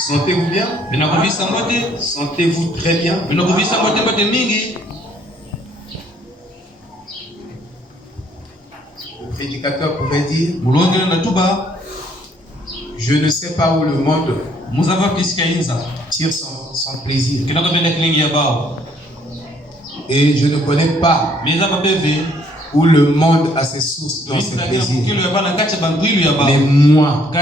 Sentez-vous bien? Sentez-vous très bien? Le prédicateur pourrait dire: je ne sais pas où le monde tire son plaisir. Et je ne connais pas où le monde a ses sources dans ses plaisirs. Mais moi,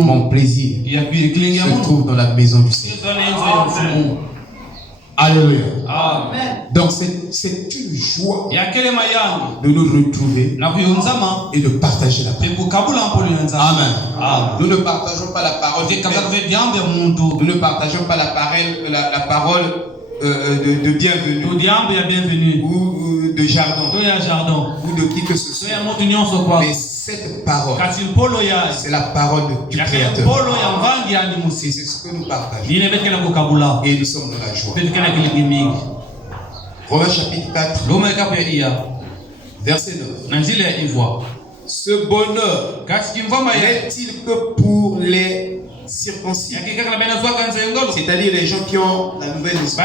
mon plaisir se trouve dans la maison du Seigneur. Alléluia. Donc c'est une joie de nous retrouver et de partager la parole. Amen. Nous ne partageons pas la parole. Nous ne partageons pas la parole de bienvenue ou de jardin ou de qui que ce soit. Mais cette parole, c'est la parole du Créateur. C'est ce que nous partageons. Et nous sommes dans la joie. Romains chapitre 4, verset 9. Ce bonheur n'est-il que pour les circoncis, c'est-à-dire les gens qui ont la nouvelle naissance,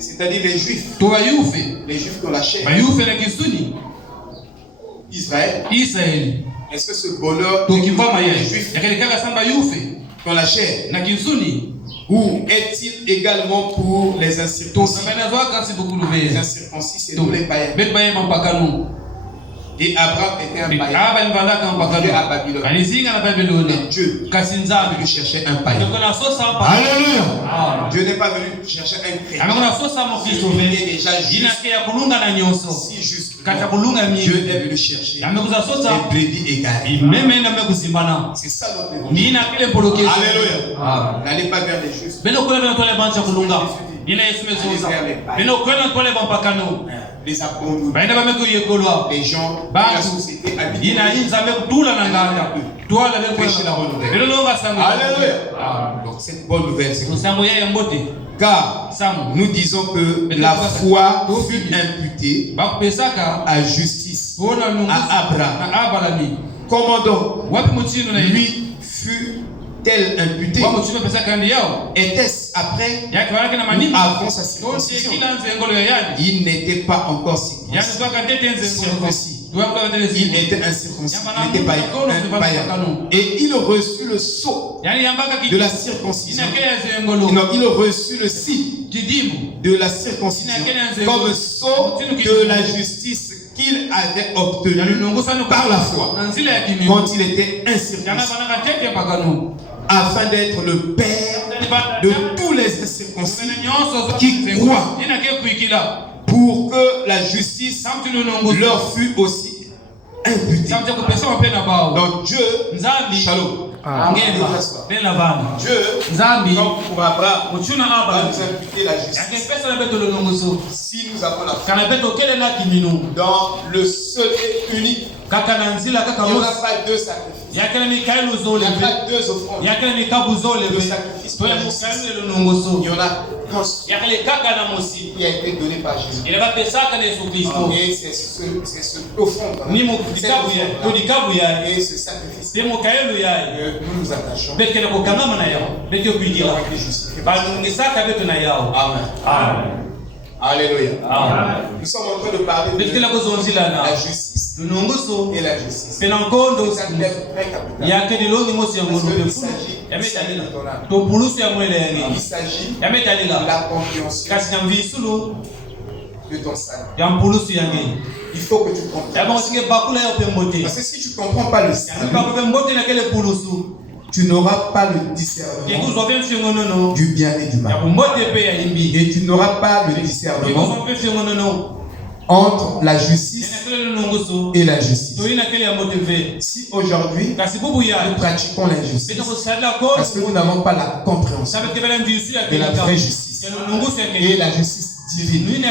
c'est-à-dire les juifs qui ont la chair, Israël. Est-ce que ce bonheur est pour les juifs qui ont la chair, ou est-il également pour les incirconcis? Les incirconcis, c'est nous les païens. Et Abraham était un païen. Il à Babylone. Mais Dieu est venu chercher un païen. Alléluia. Dieu n'est pas venu chercher un chrétien. Il est déjà juste. Si juste. Dieu est venu chercher les brebis égarées. C'est ça notre évangile. Alléluia. N'allez pas vers les justes. Allez vers les abandonnés, les gens de la société habituée. Prêcher la bonne nouvelle. Alléluia. Donc cette bonne nouvelle, c'est quoi? Car nous disons que la foi fut imputée à justice à Abraham. Comment donc lui fut-elle imputée? Était-ce après ou avant sa circoncision? Il n'était pas encore circoncis. Il était incirconcis. Il n'était pas un païen. Et il reçut le sceau de la circoncision. Non, il reçut le signe de la circoncision comme sceau de la justice qu'il avait obtenu par la foi quand il était incirconcis, afin d'être le père de tous les incirconcis qui croient, pour que la justice leur fût aussi imputée. Donc Dieu, shalom. Dieu, comme pour Abraham, va nous imputer la justice si nous avons la foi dans le seul et unique. Il n'y aura pas deux sacrifices. Il n'y a pas deux offrandes. Le sacrifice pour la justice. Il y en a qu'un seul qui a été donné par Jésus. Et c'est ce offrande et ce sacrifice que nous nous attachons. Amen. Amen. Alléluia. Nous sommes en train de parler de la justice et la justice. C'est un thème très capital. Il s'agit de la compréhension de ton salut. Il faut que tu comprennes. Parce que si tu ne comprends pas le salut, tu n'auras pas le discernement du bien et du mal. Et tu n'auras pas le discernement entre la justice et la justice. Si aujourd'hui nous pratiquons l'injustice parce que nous n'avons pas la compréhension de la vraie justice et la justice divine.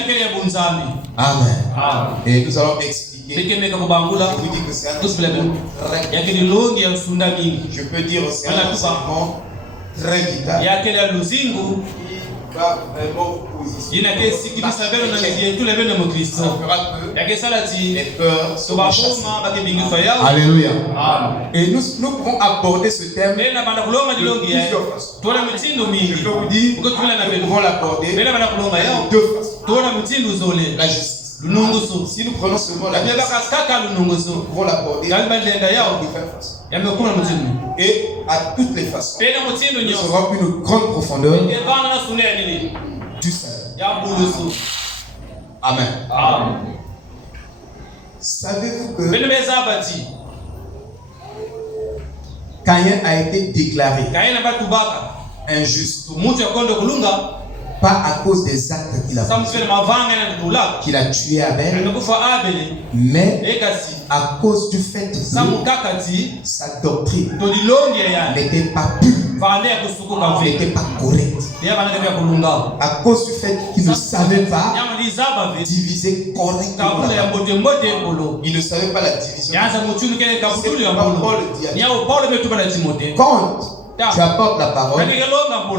Amen. Et nous allons expliquer. Je vous dis que c'est un enseignement très vital. Je peux dire c'est un enseignement très vital pas vraiment position. Ça fera que les peurs seront chassées. Alléluia. Et nous pouvons aborder ce thème de plusieurs façons. Je peux vous dire, nous pouvons l'aborder de deux façons. La justice. Si nous prenons seulement la justice, nous pouvons l'aborder de différentes façons. Et à toutes les façons, nous aurons une grande profondeur du salut. Amen. Savez-vous que Caïn a été déclaré injuste, pas à cause des actes qu'il a tué Abel, mais à cause du fait que sa doctrine n'était pas pure, n'était pas correcte, à cause du fait qu'il ne savait pas diviser correctement. Il ne savait pas la division. Quand tu apportes la parole,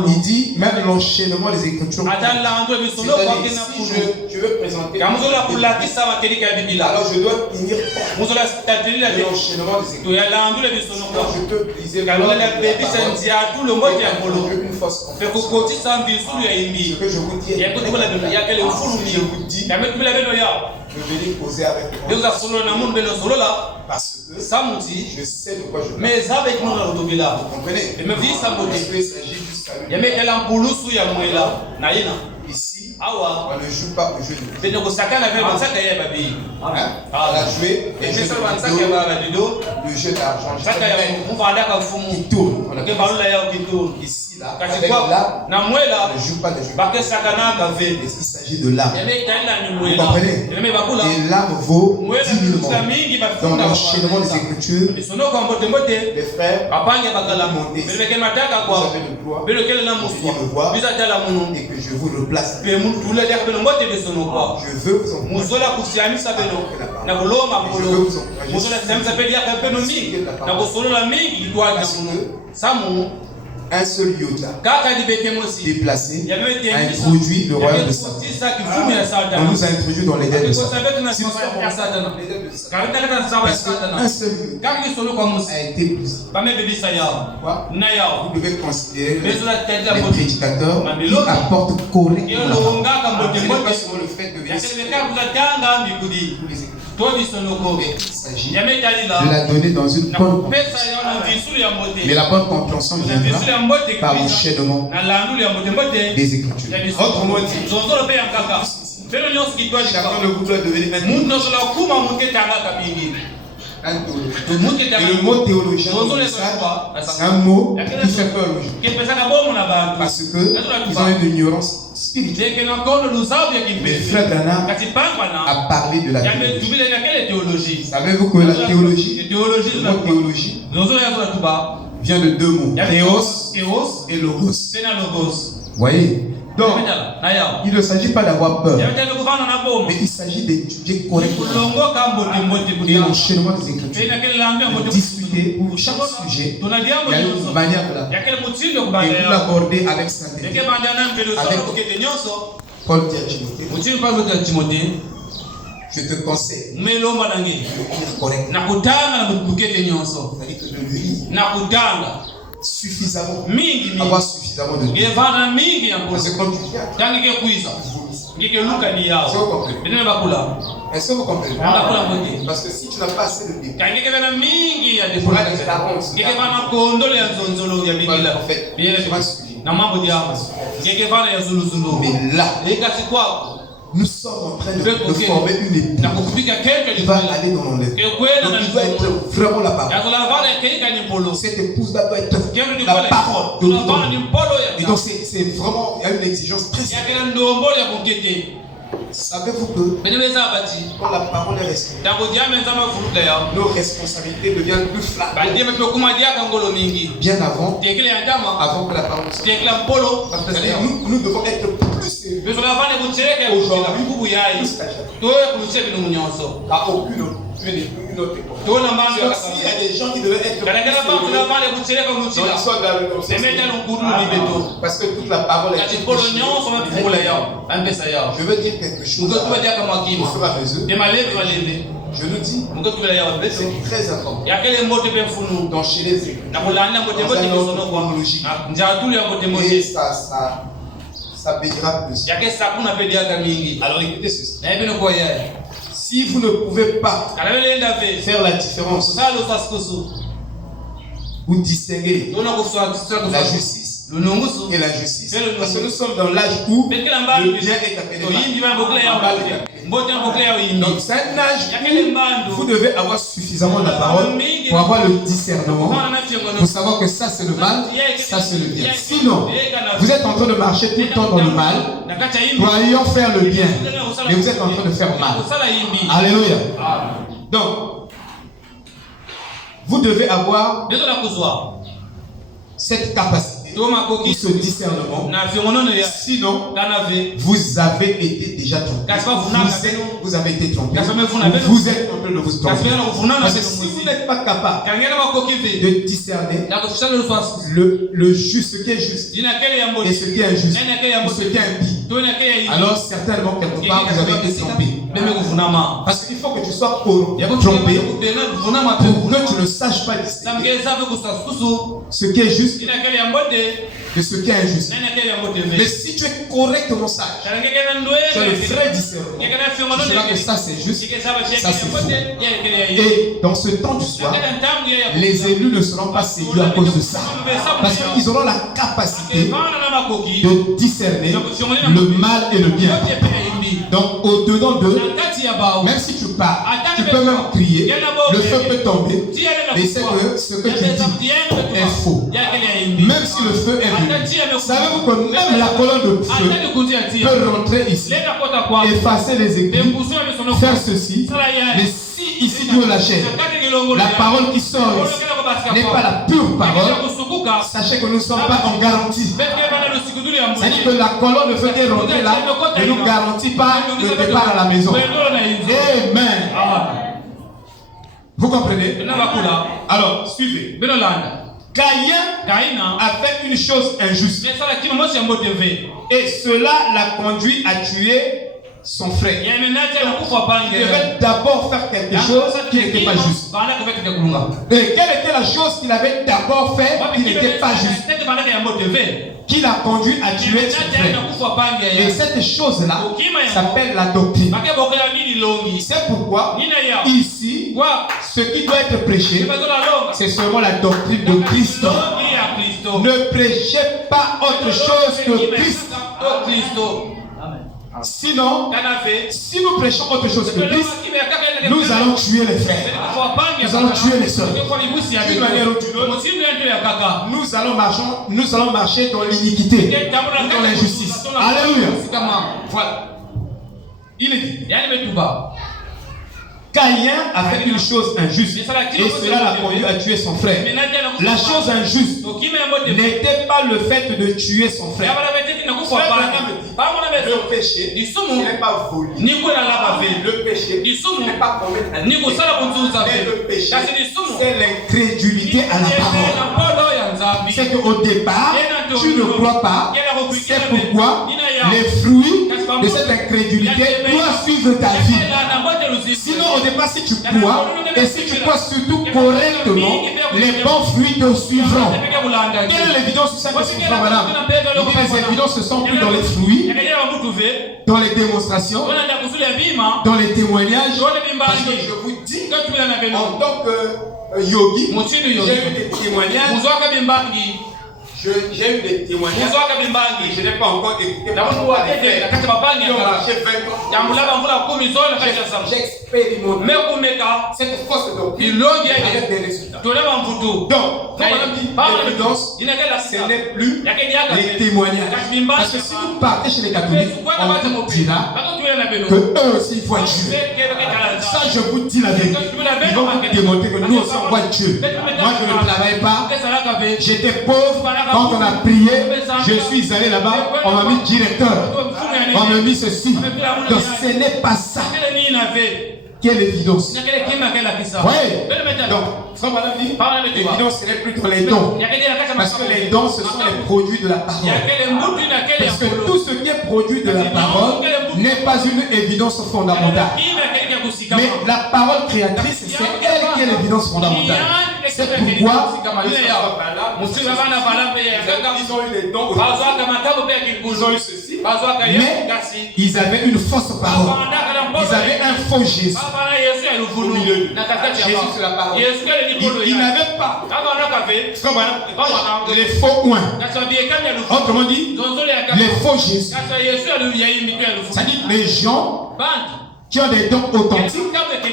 il dit même l'enchaînement des Écritures. C'est-à-dire, si je veux présenter, alors je dois tenir l'enchaînement des Écritures. Quand je peux briser le parole, une fausse confiance. Ce que je vous dis, je vous dis, je vais causer avec moi. Parce que je sais de quoi je parle. Vous comprenez? Parce qu'il s'agit du salut. Ici, on ne joue pas au jeu de vie. On a joué le jeu d'argent qui tourne. Ici, là, avec là, on ne joue pas de jeu. Il s'agit de l'âme. Vous comprenez? Et l'âme vaut 10 000 morts. Dans l'enchaînement des Écritures, les frères ont monté. Vous avez le droit de venir me voir et que je vous replace. Je veux vous encourager. Je veux vous encourager. Un seul iota déplacé a introduit le royaume de Satan. On nous a introduit dans l'Éden de Satan. Si nous sommes dans l'Éden de Satan, parce qu'un seul iota a été brisé. Pourquoi? Vous devez considérer les prédicateurs qui apportent correctement la parole. Ce n'est pas seulement le fait de venir tous les écrits. Mais il s'agit de la donner dans une bonne compréhension. Mais la bonne compréhension viendra par l'enchaînement des Écritures. Autrement dit, chacun de vous doit devenir un théologien. Et le mot théologien, c'est un mot qui fait peur aux gens. Parce qu'ils ont une ignorance spirituelle. Mais Frère Branham a parlé de la théologie. Savez-vous que la théologie, le mot théologie, vient de deux mots, théos et logos. Voyez? Donc, il ne s'agit pas d'avoir peur, mais il s'agit d'étudier correctement et l'enchaînement des Écritures, de discuter pour chaque sujet. Il y a une manière de l'aborder. Et vous l'abordez avec sainteté. Avec Paul dit à Timothée, je te conseille de lire correctement. C'est-à-dire que de lire suffisamment, avoir suffisamment de temps. Parce que quand tu viens, est-ce que vous comprenez? Parce que si tu n'as pas assez de temps, tu pourras dire la honte. En fait, c'est pas suffisant. Mais là, nous sommes en train de former une épouse qui va aller dans l'enlèvement. Donc il doit être vraiment la parole. Cette épouse-là doit être la parole de l'automne. Et donc c'est vraiment, il y a une exigence très sévère. Savez-vous que quand la parole est respectée, nos responsabilités deviennent plus flagrantes. Bien avant que la parole sorte. Parce que nous devons être plus sérieux. Aujourd'hui, car aucune une autre époque. S'il y a des gens qui devaient être parce que toute la parole est je veux dire quelque chose au fur et à mesure. Je le dis, c'est très important. Donc chez les églises, dans un ordre chronologique, et ça bénira plus. Alors écoutez ceci. Si vous ne pouvez pas faire la différence, vous distinguez la justice et la justice. Parce que nous sommes dans l'âge où le bien est appelé mal. Donc c'est un âge où vous devez avoir suffisamment de la parole pour avoir le discernement, pour savoir que ça c'est le mal, ça c'est le bien. Sinon, vous êtes en train de marcher tout le temps dans le mal, croyant faire le bien, mais vous êtes en train de faire mal. Alléluia. Donc, vous devez avoir cette capacité, ce discernement. Sinon, vous avez été déjà trompé. Vous avez été trompé. Vous êtes en train de vous tromper. Parce que si vous n'êtes pas capable de discerner le juste, ce qui est juste, et ce qui est injuste, ou ce qui est impie, alors certainement quelque part vous avez été trompé. Parce qu'il faut que tu sois trompé pour que tu ne saches pas distinguer ce qui est juste de ce qui est injuste. Mais si tu es correctement sage, tu as le vrai discernement. Tu sais que ça c'est juste, ça c'est faux. Et dans ce temps du soir, les élus ne seront pas séduits à cause de ça. Parce qu'ils auront la capacité de discerner le mal et le bien. Donc au-dedans d'eux, même si tu pars, tu peux même crier, le feu peut tomber, mais c'est que ce que tu dis est faux. Même si le feu est venu, savez-vous que même la colonne de feu peut rentrer ici, effacer les églises, faire ceci, mais si ici Dieu l'achète, la parole qui sort ici n'est pas la pure parole, sachez que nous ne sommes pas en garantie. C'est-à-dire que la colonne de feu qui est rentrée là ne nous garantit pas le départ à la maison. Amen. Vous comprenez? Alors, suivez. Caïn a fait une chose injuste. Et cela l'a conduit à tuer son frère. Il devait d'abord faire quelque chose qui n'était pas juste. Et quelle était la chose qu'il avait d'abord fait qui n'était pas juste, qui l'a conduit à tuer son frère? Et cette chose-là s'appelle la doctrine. C'est pourquoi ici, ce qui doit être prêché, c'est seulement la doctrine de Christ. Ne prêchez pas autre chose que Christ. Sinon, si nous prêchons autre chose que Christ, nous allons tuer les frères. Nous allons tuer les sœurs. D'une manière ou d'une autre, nous allons marcher dans l'iniquité, dans l'injustice. Alléluia. Voilà. Il est dit. Caïn a fait une chose injuste et cela l'a conduit à tuer son frère. La chose injuste n'était pas le fait de tuer son frère. Le péché n'est pas voler. Le péché n'est pas commettre un péché. Mais le péché, c'est l'incrédulité à la parole. C'est qu'au départ, tu ne crois pas. C'est pourquoi les fruits de cette incrédulité doivent suivre ta vie. Sinon, au départ, si tu crois, et si tu crois surtout correctement, les bons fruits te suivront. Quelle est l'évidence de ça que tu crois, madame? Les évidences se sont plus dans les fruits, dans les démonstrations, dans les témoignages. Parce que je vous dis, en tant que yogi, j'ai eu des témoignages. J'ai eu des témoignages. Je n'ai pas encore écouté. J'ai expérimenté cette fausse doctrine avec des résultats. Donc, comme on a dit, l'évidence, ce n'est plus les témoignages. Parce que si vous partez chez les catholiques, on vous dira que eux aussi ils voient Dieu. Ça, je vous dis la vérité. Ils vont vous démontrer que nous aussi on voit Dieu. Moi, je ne travaille pas. J'étais pauvre. Quand on a prié, je suis allé là-bas. On m'a mis directeur. On m'a mis ceci. Donc, ce n'est pas ça. quelle évidence. Ouais. Donc, frère Madame dit, l'évidence serait plutôt les dons. Parce que les dons, ce sont les produits de la parole. Parce que tout ce qui est produit de la parole n'est pas une évidence fondamentale. Mais la parole créatrice, c'est elle qui est l'évidence fondamentale. C'est pourquoi ils ont eu des dons, ils ont eu ceci, mais ils avaient une fausse parole. Ils avaient un faux Jésus au milieu d'eux. Jésus, c'est la parole. Ils n'avaient pas les faux oins. Autrement dit, les faux Jésus. C'est-à-dire les gens qui ont des dons authentiques,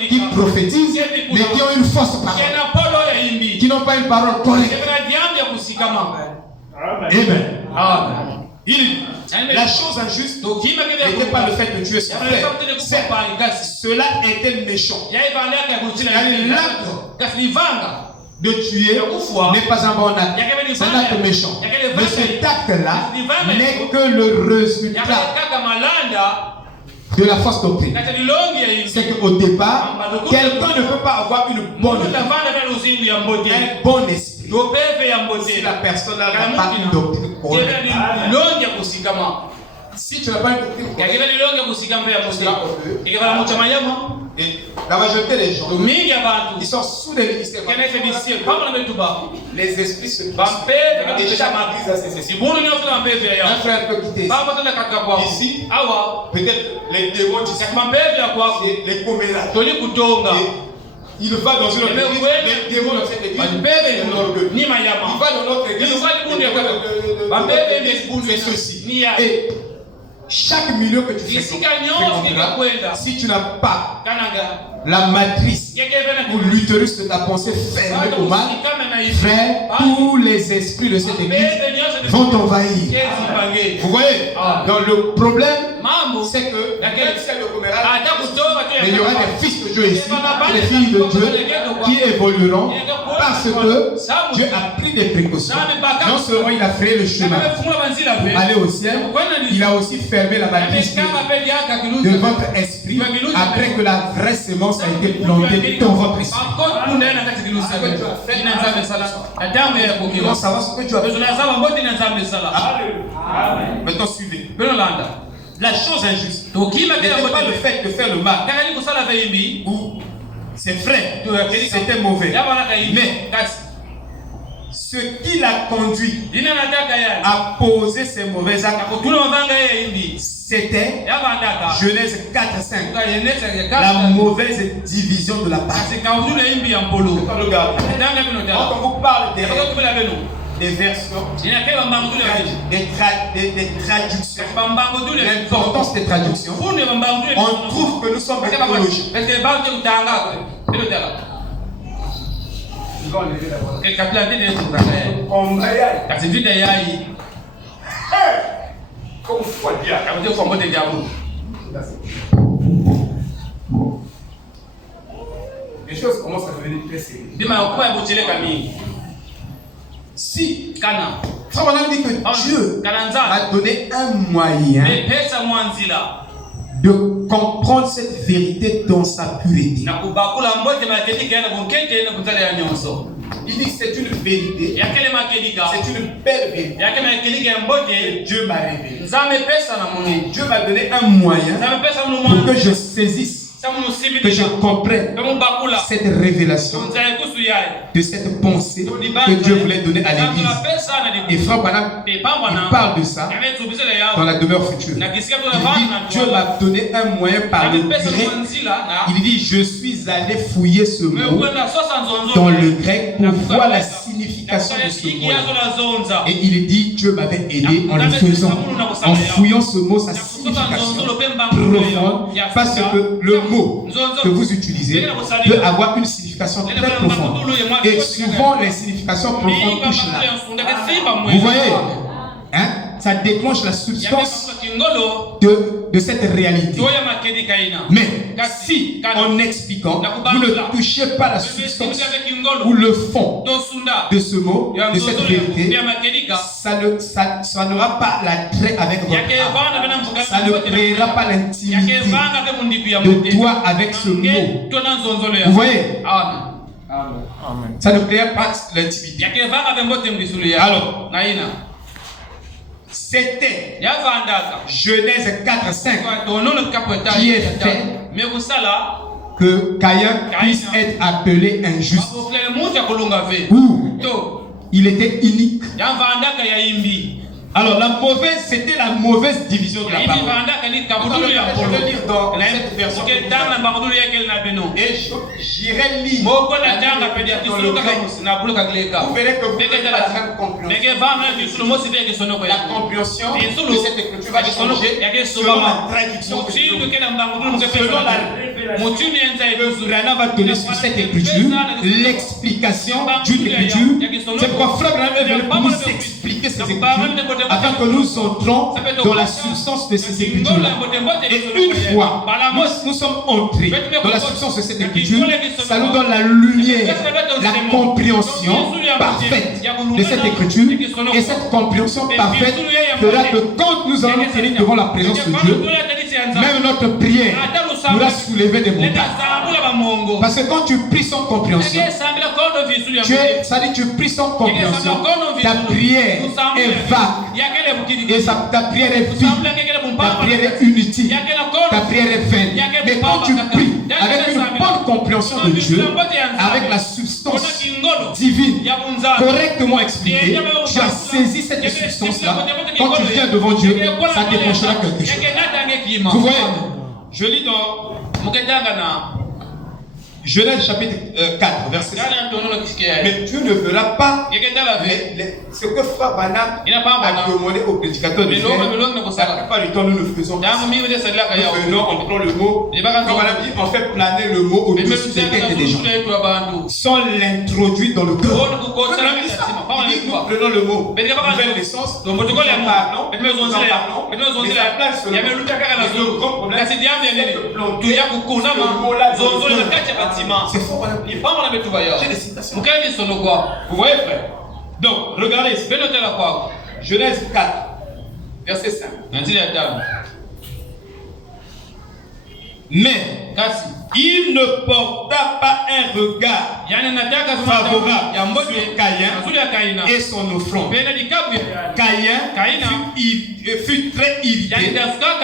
qui prophétisent, mais qui ont une fausse parole, qui n'ont pas une parole correcte. Amen. La chose injuste n'était pas le fait de tuer son frère. Cela était méchant. L'acte de tuer n'est pas un bon acte. C'est un acte méchant. Mais cet acte-là n'est que le résultat de la fausse doctrine. C'est qu'au départ, quelqu'un ne peut pas avoir un bon esprit si la personne n'a pas une doctrine correcte. Si tu n'as pas une doctrine correcte, et la majorité des gens, ils sont sous les ministères. Les esprits se passent. Et chaque église a ses esprits. Un frère peut quitter ici. Peut-être les démons disent c'est les commérages. Il va dans une autre église, les démons dans cette église, c'est l'orgueil. Il va dans notre église, c'est ceci. Et chaque milieu que tu fais, si tu n'as pas la matrice ou l'utérus de ta pensée fermée au mal, frère, tous les esprits de cette église vont t'envahir. Vous voyez? Donc le problème, c'est que il y aura des fils de Dieu ici, des filles de Dieu qui évolueront parce que Dieu a pris des précautions. Non seulement il a créé le chemin pour aller au ciel, il a aussi fermé la matrice de votre esprit après que la vraie sémence a été plantée dans votre esprit. Comment savoir ce que tu as fait? Maintenant suivez. La chose injuste n'était pas le fait de faire le mal ou c'est vrai, c'était mauvais, mais ce qui l'a conduit à poser ces mauvais actes, c'était Genèse 4:5, la mauvaise division de la part. Quand on vous parle des versions, des traductions, l'importance des traductions, on trouve que nous sommes méthodologiques. Les choses commencent à devenir très sérieuses. Si Frère Branham dit que Dieu a donné un moyen de comprendre cette vérité dans sa pureté. Il dit que c'est une vérité, c'est une belle vérité que Dieu m'a révélée. Et Dieu m'a donné un moyen pour que je saisisse, que je comprenne cette révélation de cette pensée que Dieu voulait donner à l'église. Et Frère Branham, il parle de ça dans la demeure future. Il dit, Dieu m'a donné un moyen par le grec. Il dit, je suis allé fouiller ce mot dans le grec pour voir la signification de ce mot. Et il dit, Dieu m'avait aidé en le faisant, en fouillant ce mot, sa signification profonde, parce que le mot que vous utilisez peut avoir une signification très profonde. Et souvent, les significations profondes touchent là. Vous voyez, hein? Ça déclenche la substance de cette réalité. Mais si en expliquant, vous ne touchez pas la substance ou le fond de ce mot, de cette vérité, ça n'aura pas l'attrait avec votre âme. Ça ne créera pas l'intimité de toi avec ce mot. Vous voyez? Amen. Ça ne créera pas l'intimité. Alors, c'était Genèse 4:5 qui est fait que Caïn puisse être appelé injuste. Ou il était unique. Alors la mauvaise, c'était la mauvaise division de la parole. Je veux dire dans cette version. Et j'irai lire. Vous verrez que vous n'avez pas la même compréhension. La compréhension de cette écriture va changer selon la traduction. Selon la révélation Rana va donner sur cette écriture, l'explication d'une écriture. C'est pourquoi Frère Branham est venu pour nous expliquer ces écritures, afin que nous entrons dans la substance de ces écritures-là. Et une fois, nous sommes entrés dans la substance de cette écriture, ça nous donne la lumière, la compréhension parfaite de cette écriture. Et cette compréhension parfaite fera que quand nous allons tenir devant la présence de Dieu, même notre prière nous a soulevé des montagnes. Parce que quand tu pries sans compréhension, tu pries sans compréhension, ta prière est vague. Et ta prière est vide. Ta prière est inutile. Ta prière est vaine. Mais quand tu pries avec une bonne compréhension de Dieu, avec la substance divine correctement expliquée, tu as saisi cette substance-là. Quand tu viens devant Dieu, ça déclenchera quelque chose. Vous voyez, je lis dans Genèse chapitre 4, verset 5. Mais tu ne verras pas ce que Frère Branham a demandé au prédicateur de faire. La plupart du temps, nous le faisons. Nous prend le mot. On fait planer le mot au-dessus des têtes des gens, sans l'introduire dans le cœur. Nous prenons le mot nouvelle naissance, nous en parlons, mais la place selon le grand problème, c'est faux. J'ai des citations. Vous voyez, frère? Donc, regardez, Genèse 4, verset 5. Mais il ne porta pas un regard favorable sur Caïn et son offrande. Caïn fut très irrité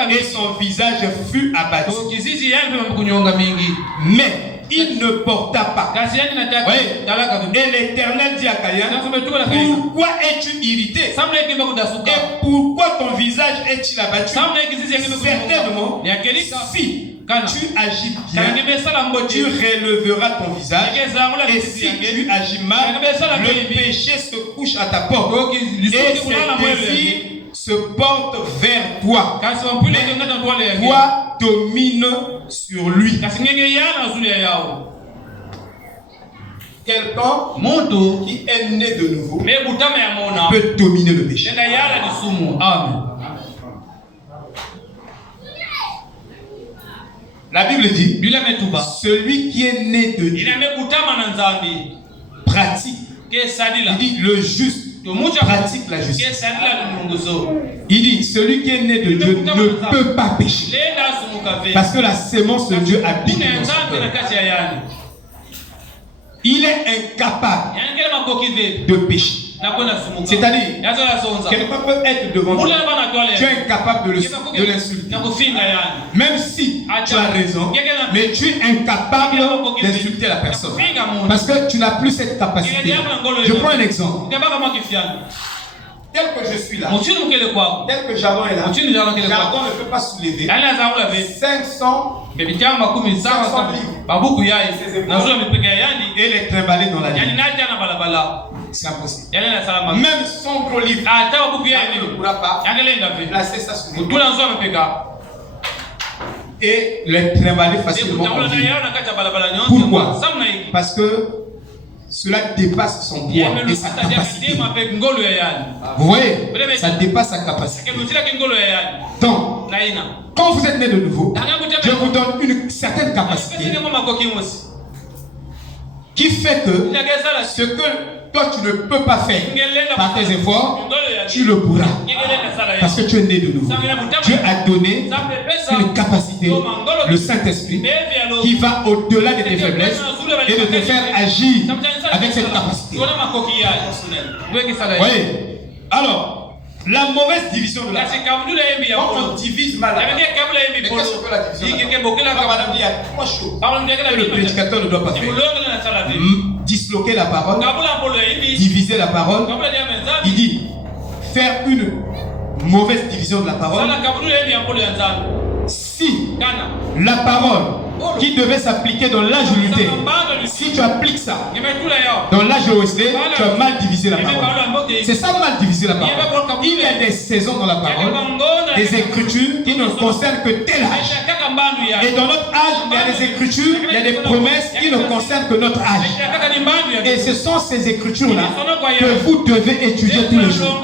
et son visage fut abattu. Mais il ne porta pas. Et l'Éternel dit à Caïn, pourquoi es-tu irrité? Et pourquoi ton visage est-il abattu? Certainement, si tu agis bien, tu relèveras ton visage. Et si tu agis mal, le péché se couche à ta porte. Et ses désirs se portent vers toi. Mais toi domine sur lui. Quelqu'un qui est né de nouveau peut dominer le péché. Amen. La Bible dit, celui qui est né de Dieu pratique. Il dit, le juste pratique la justice. Il dit, celui qui est né de Dieu ne peut pas pécher. Parce que la sémence de Dieu habite dans son cœur. Il est incapable de pécher. C'est-à-dire, quelqu'un peut être devant toi, tu es incapable de l'insulter. Même si tu as raison, mais tu es incapable d'insulter la personne. Parce que tu n'as plus cette capacité. Je prends un exemple. Tel que je suis là, tel que Jardin est là, Jardin ne peut pas soulever 500 livres et les trimballer dans la vie. C'est impossible. Même son gros livre, il ne pourra pas placer ça sur lui et les trimballer facilement en vie. Pourquoi? Parce que cela dépasse son poids et sa capacité. Vous voyez, ça dépasse sa capacité. Donc, quand vous êtes né de nouveau, Dieu vous donne une certaine capacité qui fait que ce que toi tu ne peux pas faire par tes efforts, tu le pourras. Parce que tu es né de nouveau. Dieu a donné une capacité, le Saint-Esprit, qui va au-delà de tes faiblesses et de te faire agir avec cette capacité. Oui. Alors, la mauvaise division de la femme. Quand on divise mal la femme. Mais qu'est-ce que la division de la femme? Madame dit, il y a trois choses que le prédicateur ne doit pas faire. Disloquer la parole, diviser la parole. Il dit, faire une mauvaise division de la parole. Si la parole qui devait s'appliquer dans l'âge unité, si tu appliques ça dans l'âge OSD, tu as mal divisé la parole. C'est ça, mal diviser la parole. Il y a des saisons dans la parole, des écritures qui ne concernent que tel âge. Et dans notre âge, il y a des écritures, il y a des promesses qui ne concernent que notre âge. Et ce sont ces écritures-là que vous devez étudier tous les jours.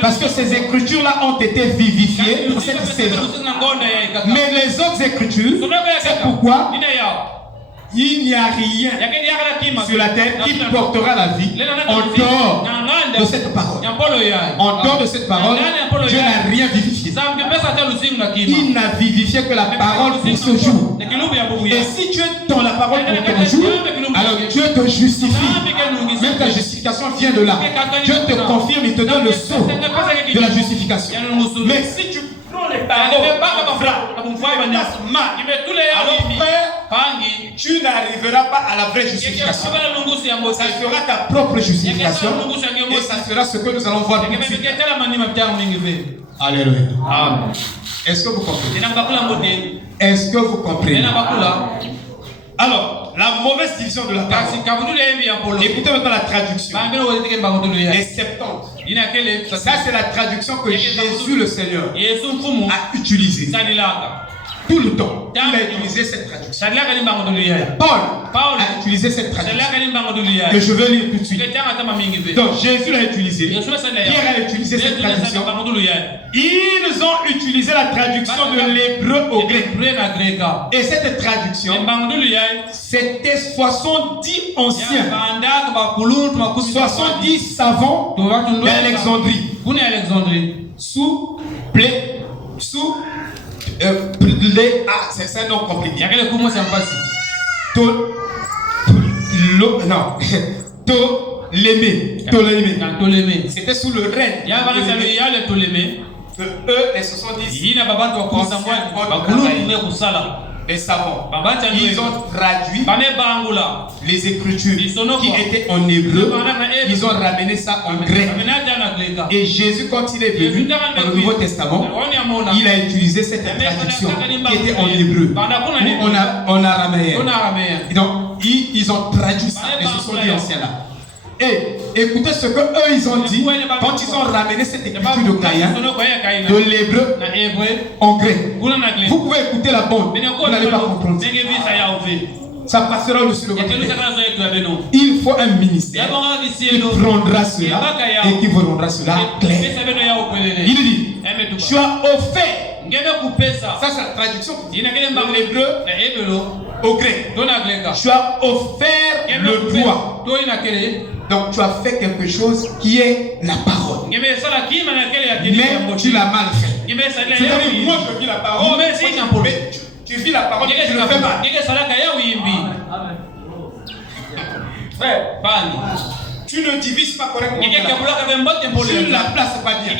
Parce que ces écritures-là ont été vivifiées pour cette saison. Mais les autres écritures, c'est pourquoi il n'y a rien sur la terre qui portera la vie en dehors de cette parole. En dehors de cette parole, Dieu n'a rien vivifié. Il n'a vivifié que la parole pour ce jour. Et si tu es dans la parole pour ton jour, alors Dieu te justifie. Même ta justification vient de là. Dieu te confirme, il te donne le sceau de la justification. Mais si tu prends les paroles, tu n'arriveras pas à la vraie justification. Ça sera ta propre justification et ça sera ce que nous allons voir tout de suite. Alléluia. Amen. Est-ce que vous comprenez? Est-ce que vous comprenez? Alors, la mauvaise division de la parole. Écoutez maintenant la traduction. Les 70. Ça, c'est la traduction que Jésus le Seigneur a utilisée. Tout le temps, il a utilisé cette traduction. Paul a utilisé cette traduction que je vais lire tout de suite. Donc Jésus l'a utilisé. Pierre a utilisé cette traduction. Ils ont utilisé la traduction de l'hébreu au grec. Et cette traduction, c'était 70 anciens, 70 savants d'Alexandrie. C'est un nom compliqué. Ptolémée. C'était sous le règne. Eux, les 70, les savants, ils ont traduit les écritures qui étaient en hébreu, ils ont ramené ça en grec. Et Jésus, quand il est venu dans le Nouveau Testament, il a utilisé cette traduction qui était en hébreu, ou en araméen. Et donc, ils ont traduit ça, les 70 anciens là. Et écoutez ce que eux ils ont dit quand ils ont ramené cette écriture de Caïn, de l'hébreu en grec. Vous pouvez écouter la bande, vous n'allez pas comprendre. Ça passera au-dessus de votre tête. Il faut un ministère qui prendra cela et qui vous rendra cela clair. Il dit, tu as offert. Ça c'est la traduction de l'hébreu au grec. Tu as offert le poids. Donc tu as fait quelque chose qui est la parole. Mais tu l'as mal fait. C'est-à-dire, moi je vis la parole, mais tu vis la parole et tu le fais mal. Tu ne divises pas correctement. Tu ne la places pas bien.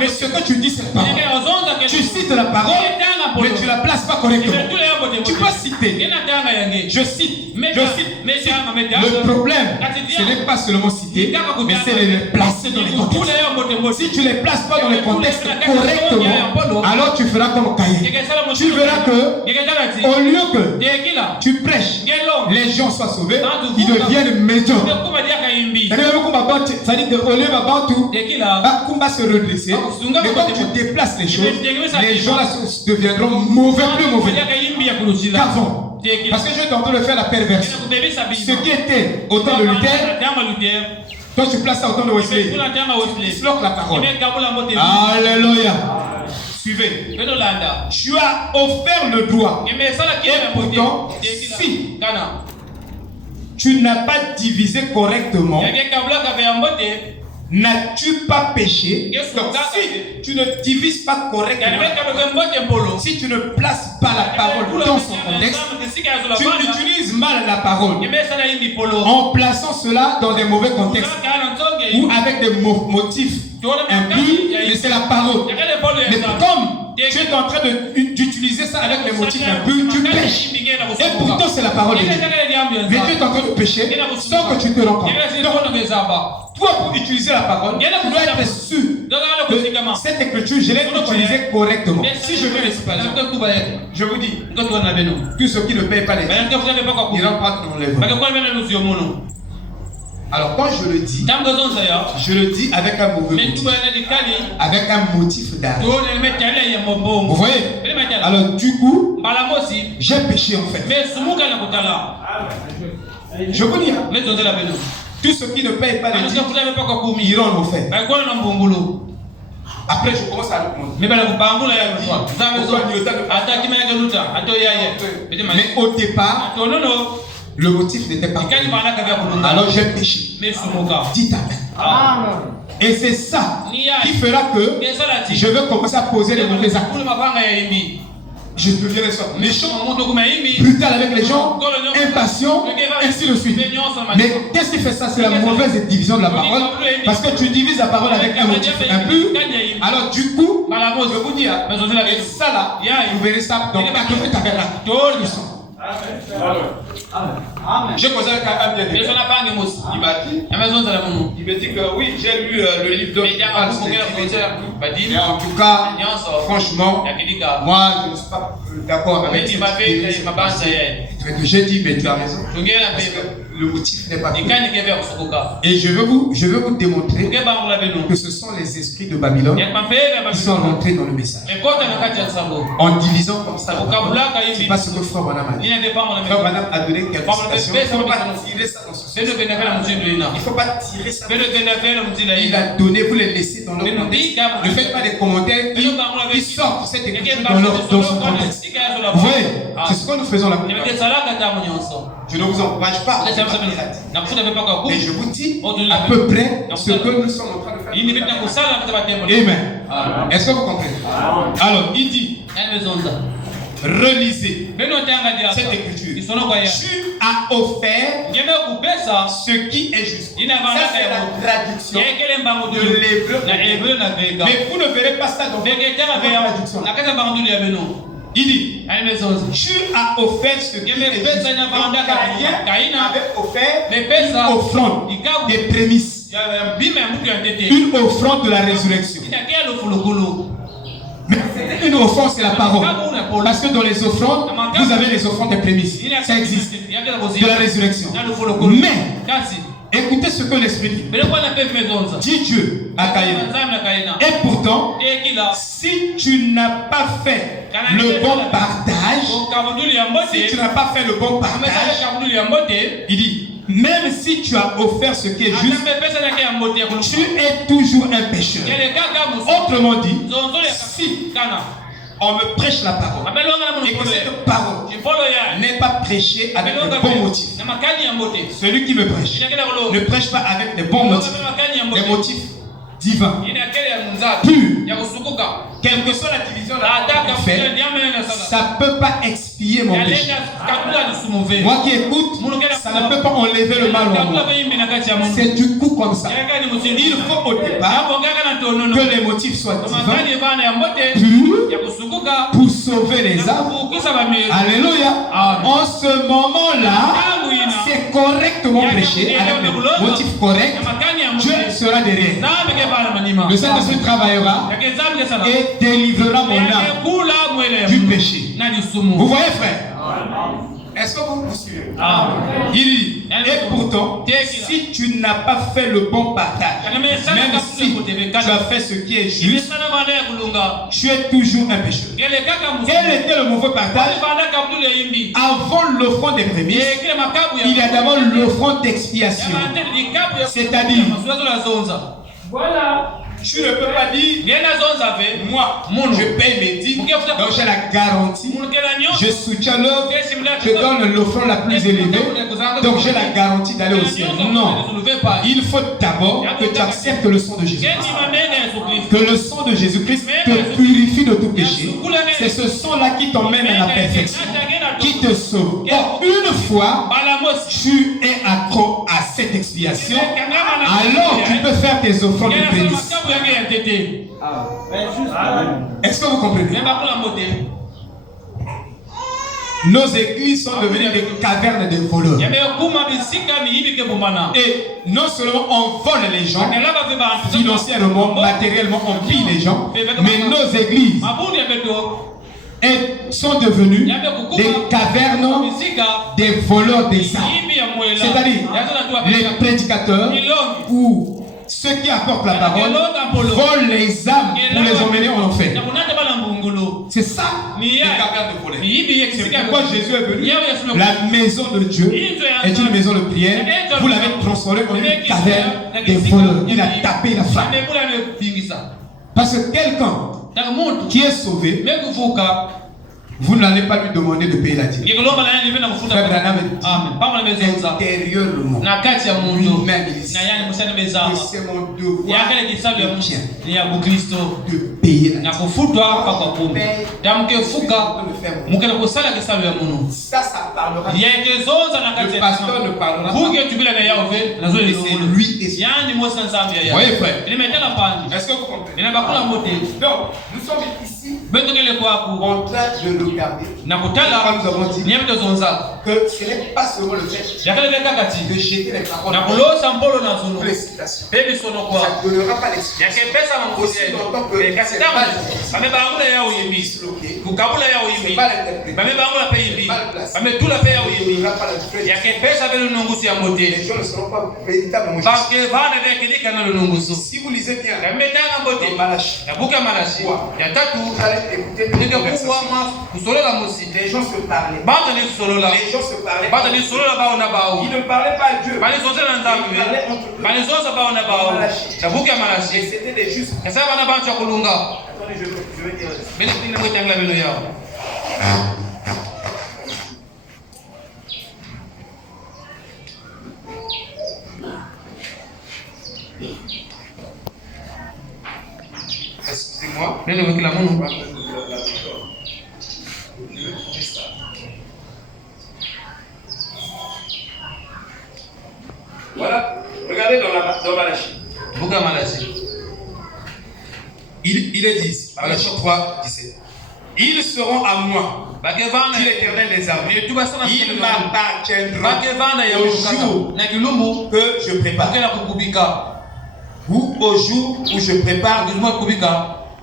Mais ce que tu dis, c'est pas. Tu cites la parole, mais tu ne la places pas correctement. Tu peux citer. Je cite. Le problème, ce n'est pas seulement citer, mais c'est les placer dans les contextes. Si tu ne les places pas dans les contextes correctement, alors tu feras comme Caïn. Tu verras que, au lieu que tu prêches, les gens soient sauvés, ils deviennent médiocres. C'est-à-dire qu'au lieu de se redresser, mais quand tu déplaces les choses, les gens là deviendront mauvais, plus mauvais qu'avant. Parce que Dieu est en train de faire la perversion. Ce qui était au temps de Luther, toi tu places ça au temps de Wesley. Tu disloques la parole. Alléluia. Suivez. Tu as offert le droit. Et pourtant, si tu n'as pas divisé correctement, n'as-tu pas péché? Donc, si tu ne divises pas correctement, si tu ne places pas la parole dans son contexte, tu utilises mal la parole en plaçant cela dans des mauvais contextes ou avec des motifs impurs, mais c'est la parole. Mais comme tu es en train d'utiliser ça avec des motifs impurs, tu pêches. Et pourtant, c'est la parole de Dieu. Mais tu es en train de pécher sans que tu te rends compte. Toi, pour utiliser la parole, tu dois être sûr que cette écriture, je l'ai utilisée correctement. Si je veux l'expression, je vous dis, tous ceux qui ne payent pas les dîmes, ils rentrent pas dans l'œuvre. Alors quand je le dis avec un mauvais motif, avec un motif d'argent. Vous voyez? Alors du coup, j'ai péché en fait. Je vous dis, tous ceux qui ne payent pas les dîmes iront en enfer. Après je commence à répondre. Mais au départ, le motif n'était pas clair. Alors j'ai péché. Dites amen. Et c'est ça qui fera que je vais commencer à poser les mauvais actes. Je deviendrai méchant, brutal avec les gens, impatient, ainsi de suite. Mais qu'est-ce qui fait ça? C'est la mauvaise division de la parole. Parce que tu divises la parole avec un motif impur. Alors du coup, je vous dis, et ça là, vous verrez ça dans 80%. J'ai causé avec un bien-aimé. Il m'a dit que oui, j'ai lu le livre de mais en tout cas, franchement, moi je ne suis pas d'accord avec ce que j'ai dit, mais tu as raison. Parce que le motif n'est pas clair. Et je veux vous démontrer que ce sont les esprits de Babylone qui sont rentrés dans le message. En divisant comme ça, c'est pas ce que Frère Branham a dit. Frère Branham a donné quelques citations. Il ne faut pas tirer ça dans ce sens. Il ne faut pas tirer ça. Il a donné, vous les laissez dans leur contexte. Ne faites pas des commentaires qui sortent cette écriture dans son contexte. Vous voyez, c'est ce que nous faisons là. Je ne vous encourage pas. Mais je vous dis à peu près ce que nous sommes en train de faire. Amen. Est-ce que vous comprenez? Alors, il dit, relisez cette écriture. Tu as offert ce qui est juste. Ça, c'est la traduction de l'hébreu. Mais vous ne verrez pas ça dans votre traduction. Il dit, tu as offert ce qui est juste. Caïn avait offert une offrande des prémices. Une offrande de la résurrection. Mais une offrande, c'est la parole. Parce que dans les offrandes, vous avez les offrandes des prémices. Ça existe. De la résurrection. Mais, écoutez ce que l'Esprit dit. Dit Dieu à Caïn. Et pourtant, si tu n'as pas fait le bon partage, il dit, même si tu as offert ce qui est juste, tu es toujours un pécheur. Autrement dit, si on me prêche la parole et que cette parole n'est pas prêchée avec de bons motifs, celui qui me prêche ne prêche pas avec des bons motifs, des motifs divins, purs. Quelle que soit la division qu'on fait, ça ne peut pas expier mon péché. Moi qui écoute, ça ne peut pas enlever le mal en moi. C'est du coup comme ça. Il faut au départ que les motifs soient divins, purs, pour sauver les âmes. Alléluia. En ce moment-là, c'est correctement prêché, avec les motifs corrects. Dieu sera derrière. Le Saint-Esprit travaillera et délivrera mon âme du péché. Vous voyez, frère? Est-ce que vous suivez? Il dit, et pourtant, si tu n'as pas fait le bon partage, même si tu as fait ce qui est juste, tu es toujours un pécheur. Quel était le mauvais partage? Avant l'offrande des prémices, il y a d'abord l'offrande d'expiation. C'est-à-dire, voilà. Tu ne peux pas dire, moi, je paye mes dîmes, donc j'ai la garantie, je soutiens l'œuvre, je donne l'offrande la plus élevée, donc j'ai la garantie d'aller au ciel. Non, il faut d'abord que tu acceptes le sang de Jésus-Christ. Que le sang de Jésus-Christ te purifie de tout péché. C'est ce sang-là qui t'emmène à la perfection, qui te sauve. Or, une fois tu es accro à cette expiation, alors tu peux faire tes offrandes de prémices. Est-ce que vous comprenez? Nos églises sont devenues des cavernes de voleurs. Et non seulement on vole les gens, financièrement, matériellement, on pille les gens, mais nos églises sont devenues des cavernes des voleurs des âmes. C'est-à-dire, les prédicateurs ou ceux qui apportent la parole volent les âmes pour les emmener en enfer. C'est ça, les cavernes de voleurs. C'est pourquoi Jésus est venu. La maison de Dieu est une maison de prière. Vous l'avez transformée en une caverne des voleurs. Il a tapé la femme. Parce que quelqu'un qui est sauvé, vous n'allez pas lui demander de payer la dîme. Intérieurement, c'est mon devoir de payer la dîme. Ça parlera. Le pasteur ne parlera pas. C'est lui et son. Vous voyez, frère? Est-ce que vous comprenez? Donc, nous sommes ici en train de regarder. Nous avons dit que ce n'est pas seulement le fait de jeter les paroles. Félicitations. Ça ne donnera pas l'explication. Aussi longtemps que c'est pas disloqué, c'est mal interprété, mal placé. Les gens ne seront pas véritablement justes. Si vous lisez bien dans Malachie, vous allez écouter les gens se parlaient. Les gens se parlaient. Ils ne parlaient pas à Dieu. Ils parlaient entre eux. Et c'était des justes. Attendez, je vais dire. Excusez-moi. Voilà, regardez dans Malachie. Il est dit, Malachie 3, 17. Ils seront à moi, dit l'Éternel des armées. Ils m'appartiendront au jour que je prépare. Ou au jour où je prépare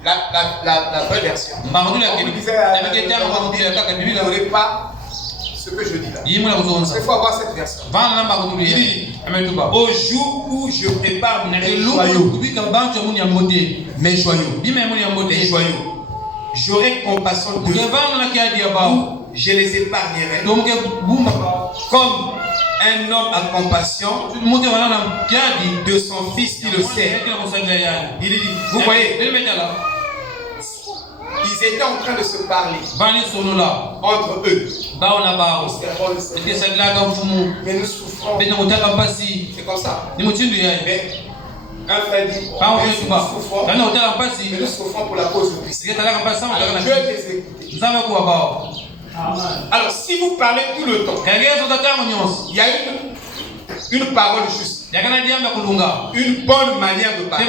la vraie version. On ne disait pas ce que je dis là. Il faut avoir cette version. Il dit, au jour où je prépare mes joyaux, j'aurai compassion d'eux. Je les épargnerai. Comme un homme a compassion de son fils qui le sert. Il dit, vous voyez, ils étaient en train de se parler entre eux. Mais nous souffrons. C'est comme ça. Mais un frère dit, nous souffrons pour la cause de Christ. Alors Dieu les écoute. Alors si vous parlez tout le temps, il y a une parole juste. Une bonne manière de parler.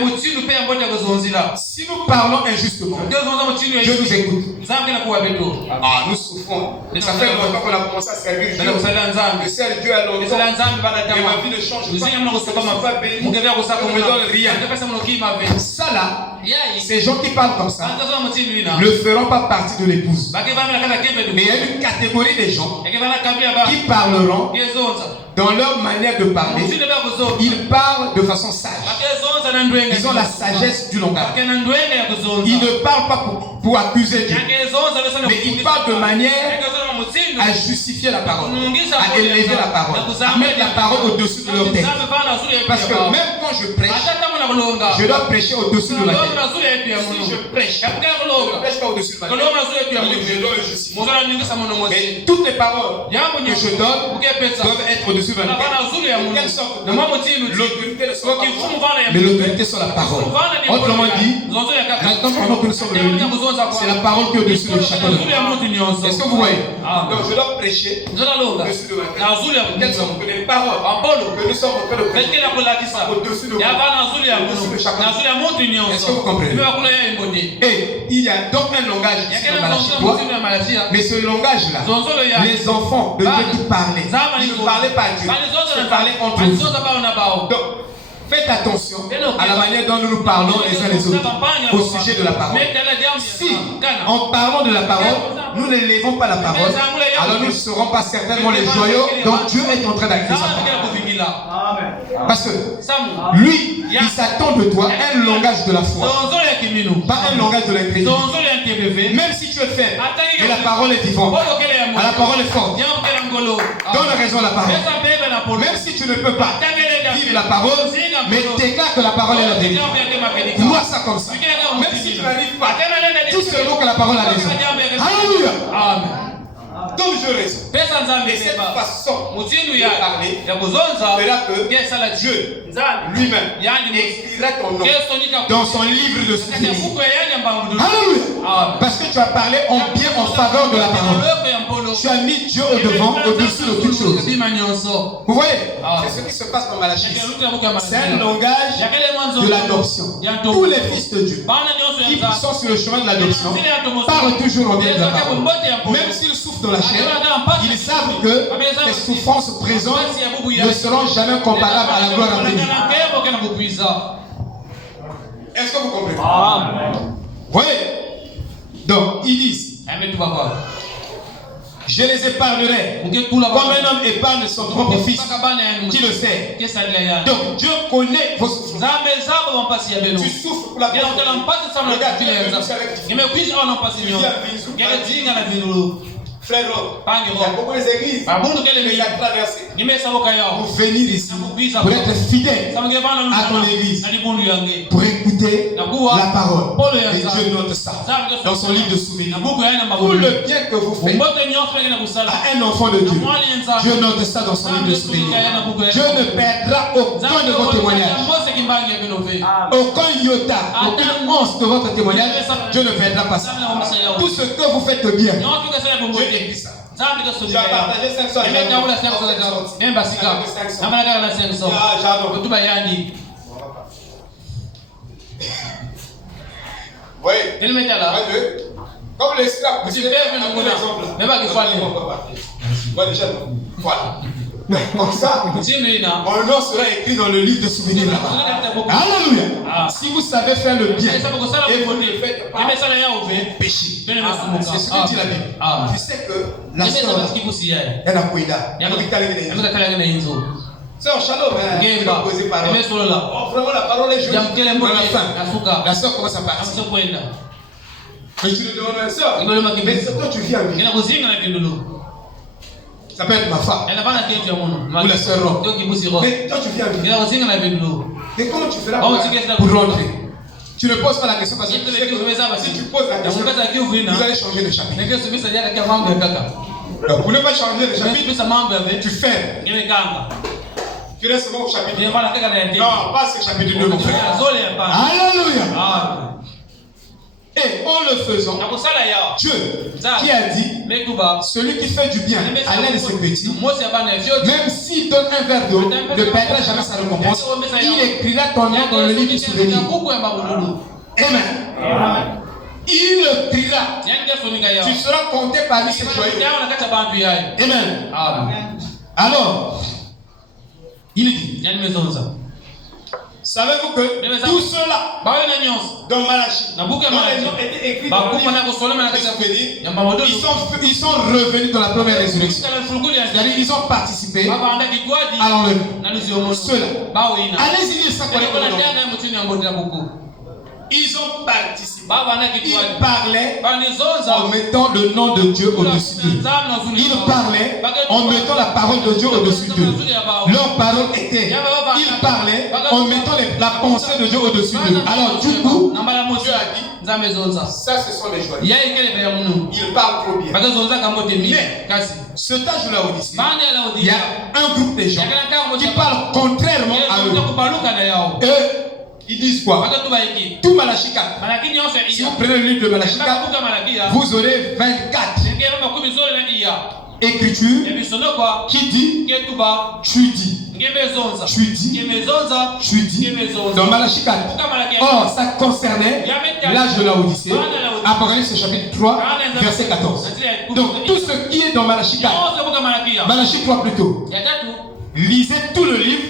Si nous parlons injustement, Dieu nous écoute. Ah, nous souffrons. Ça fait longtemps qu'on a commencé à servir Dieu. Je sers Dieu à longtemps. Et ma vie ne change pas. Je ne suis pas béni. On ne me donne rien. Ça là, ces gens qui parlent comme ça ne feront pas partie de l'épouse. Mais il y a une catégorie des gens qui parleront dans leur manière de parler. Ils parlent de façon sage. Ils ont la sagesse du langage. Ils ne parlent pas pour accuser Dieu, mais ils parlent de manière à justifier la parole, à élever la parole, à mettre la parole au-dessus de leur tête. Parce que même quand je prêche, je dois prêcher au-dessus de ma tête. Si je prêche pas au-dessus de ma tête, je dois le justifier. Mais toutes les paroles que je donne doivent être au-dessus de ma tête. De quelle sorte l'autorité ne soit pas moi, mais l'autorité sur la parole. Autrement dit, maintenant pendant que nous sommes réunis, c'est la parole qui est au-dessus de chacun de nous. Est-ce que vous voyez? Donc je dois prêcher au-dessus de ma tête. De quelle sorte que les paroles que nous sommes en train de prêcher au-dessus de moi, au-dessus de chacun de nous. Est-ce que vous comprenez? Et il y a donc un langage ici dans Malachie, mais ce langage-là, les enfants de Dieu qui parlaient, ils ne parlaient pas à Dieu, ils se parlaient entre eux. Donc, faites attention à la manière dont nous parlons les uns les autres au sujet de la parole. Si, en parlant de la parole, nous n'élevons pas la parole, alors nous ne serons pas certainement les joyaux dont Dieu est en train d'accuser sa parole. Parce que lui, il s'attend de toi un langage de la foi, pas un langage de l'incrédulité. Même si tu es faible et la parole est vivante, la parole est forte, donne raison à la parole. Même si tu ne peux pas vivre la parole, mais déclare que la parole est la vérité. Vois ça comme ça. Même si tu n'arrives pas, tout selon que la parole a raison. Alléluia. Amen. Donc je raison. Et cette façon de parler fera que Dieu lui-même écrira ton nom dans son livre de souvenirs. Alléluia. Parce que tu as parlé en bien en faveur de la parole. Tu as mis Dieu au devant, au-dessus de toutes choses. Vous voyez, c'est ce qui se passe dans Malachie. C'est un langage de l'adoption. Tous les fils de Dieu qui sont sur le chemin de l'adoption parlent toujours en bien de la parole. Même s'ils souffrent dans la chair, ils savent que les souffrances présentes ne seront jamais comparables à la gloire à venir. Est-ce que vous comprenez? Vous voyez? Donc, ils disent, je les épargnerai comme un homme épargne son propre fils qui le sait. Donc Dieu connaît vos souffrances. Tu souffres pour la pauvreté. Frère, il y a beaucoup d'églises qui ont traversé pour venir ici, pour être fidèle à ton église, pour écouter la parole. Et Dieu note ça dans son livre de souvenirs. Tout le bien que vous faites à un enfant de Dieu, Dieu note ça dans son livre de souvenirs. Dieu ne perdra aucun de vos témoignages. Aucun iota, aucune once de votre témoignage, Dieu ne perdra pas ça. Tout ce que vous faites bien, ça. Tu as partagé 500. Oui. Comme l'esclave. Voilà. Comme ça, mon nom sera écrit dans le livre de souvenirs là-bas. Alléluia. Si vous savez faire le bien et vous ne le faites pas, péché. C'est ce que dit la Bible. Tu sais que la sœur, elle a cuida. Sœur Shalom, elle a posé parole. Vraiment la parole est jolie. À la fin, la sœur commence à partir. Mais tu le demandes à la sœur. Mais c'est toi tu viens avec. Ça peut être ma femme. Ou la sœur Rob. Mais toi tu viens avec. Et comment tu feras pour rentrer? Tu ne poses pas la question parce que tu sais que si tu poses la question, vous allez changer de chapitre. Donc, vous ne pouvez pas changer de chapitre. Tu fais. Tu restes seulement au chapitre 2. Non, pas ce chapitre 2, mon frère. Alléluia. Et en le faisant, Dieu qui a dit, celui qui fait du bien à l'un de ses petits, même s'il donne un verre d'eau, ne perdra jamais sa récompense. Il écrira ton nom dans le livre du souvenir. Amen. Il le criera. Tu seras compté parmi ces joyeux. Amen. Alors, il dit, savez-vous que tout cela dans Malachie, dont les noms étaient écrits dans le livre, ils sont revenus dans la première résurrection. C'est-à-dire ils ont participé à l'enlèvement. Ceux-là. Allez-y lire ça. Ils ont participé. Ils parlaient en mettant le nom de Dieu au-dessus d'eux. Ils parlaient en mettant la parole de Dieu au-dessus d'eux. Leur parole était. Ils parlaient en mettant la pensée de Dieu au-dessus d'eux. Alors du coup, Dieu a dit, ça ce sont les joyeux. Ils parlent trop bien. Mais ce âge de Laodicée, il y a un groupe de gens qui parlent contrairement à eux. Ils disent quoi? Tout Malachie 4. Si vous prenez le livre de Malachie 4, vous aurez 24 écritures qui dit tu dis. Tu dis. Dans Malachie 4. Or, ça concernait l'âge de Laodicée. Apocalypse chapitre 3, verset 14. Donc, tout ce qui est dans Malachie 4, Malachie 3 plutôt, lisez tout le livre,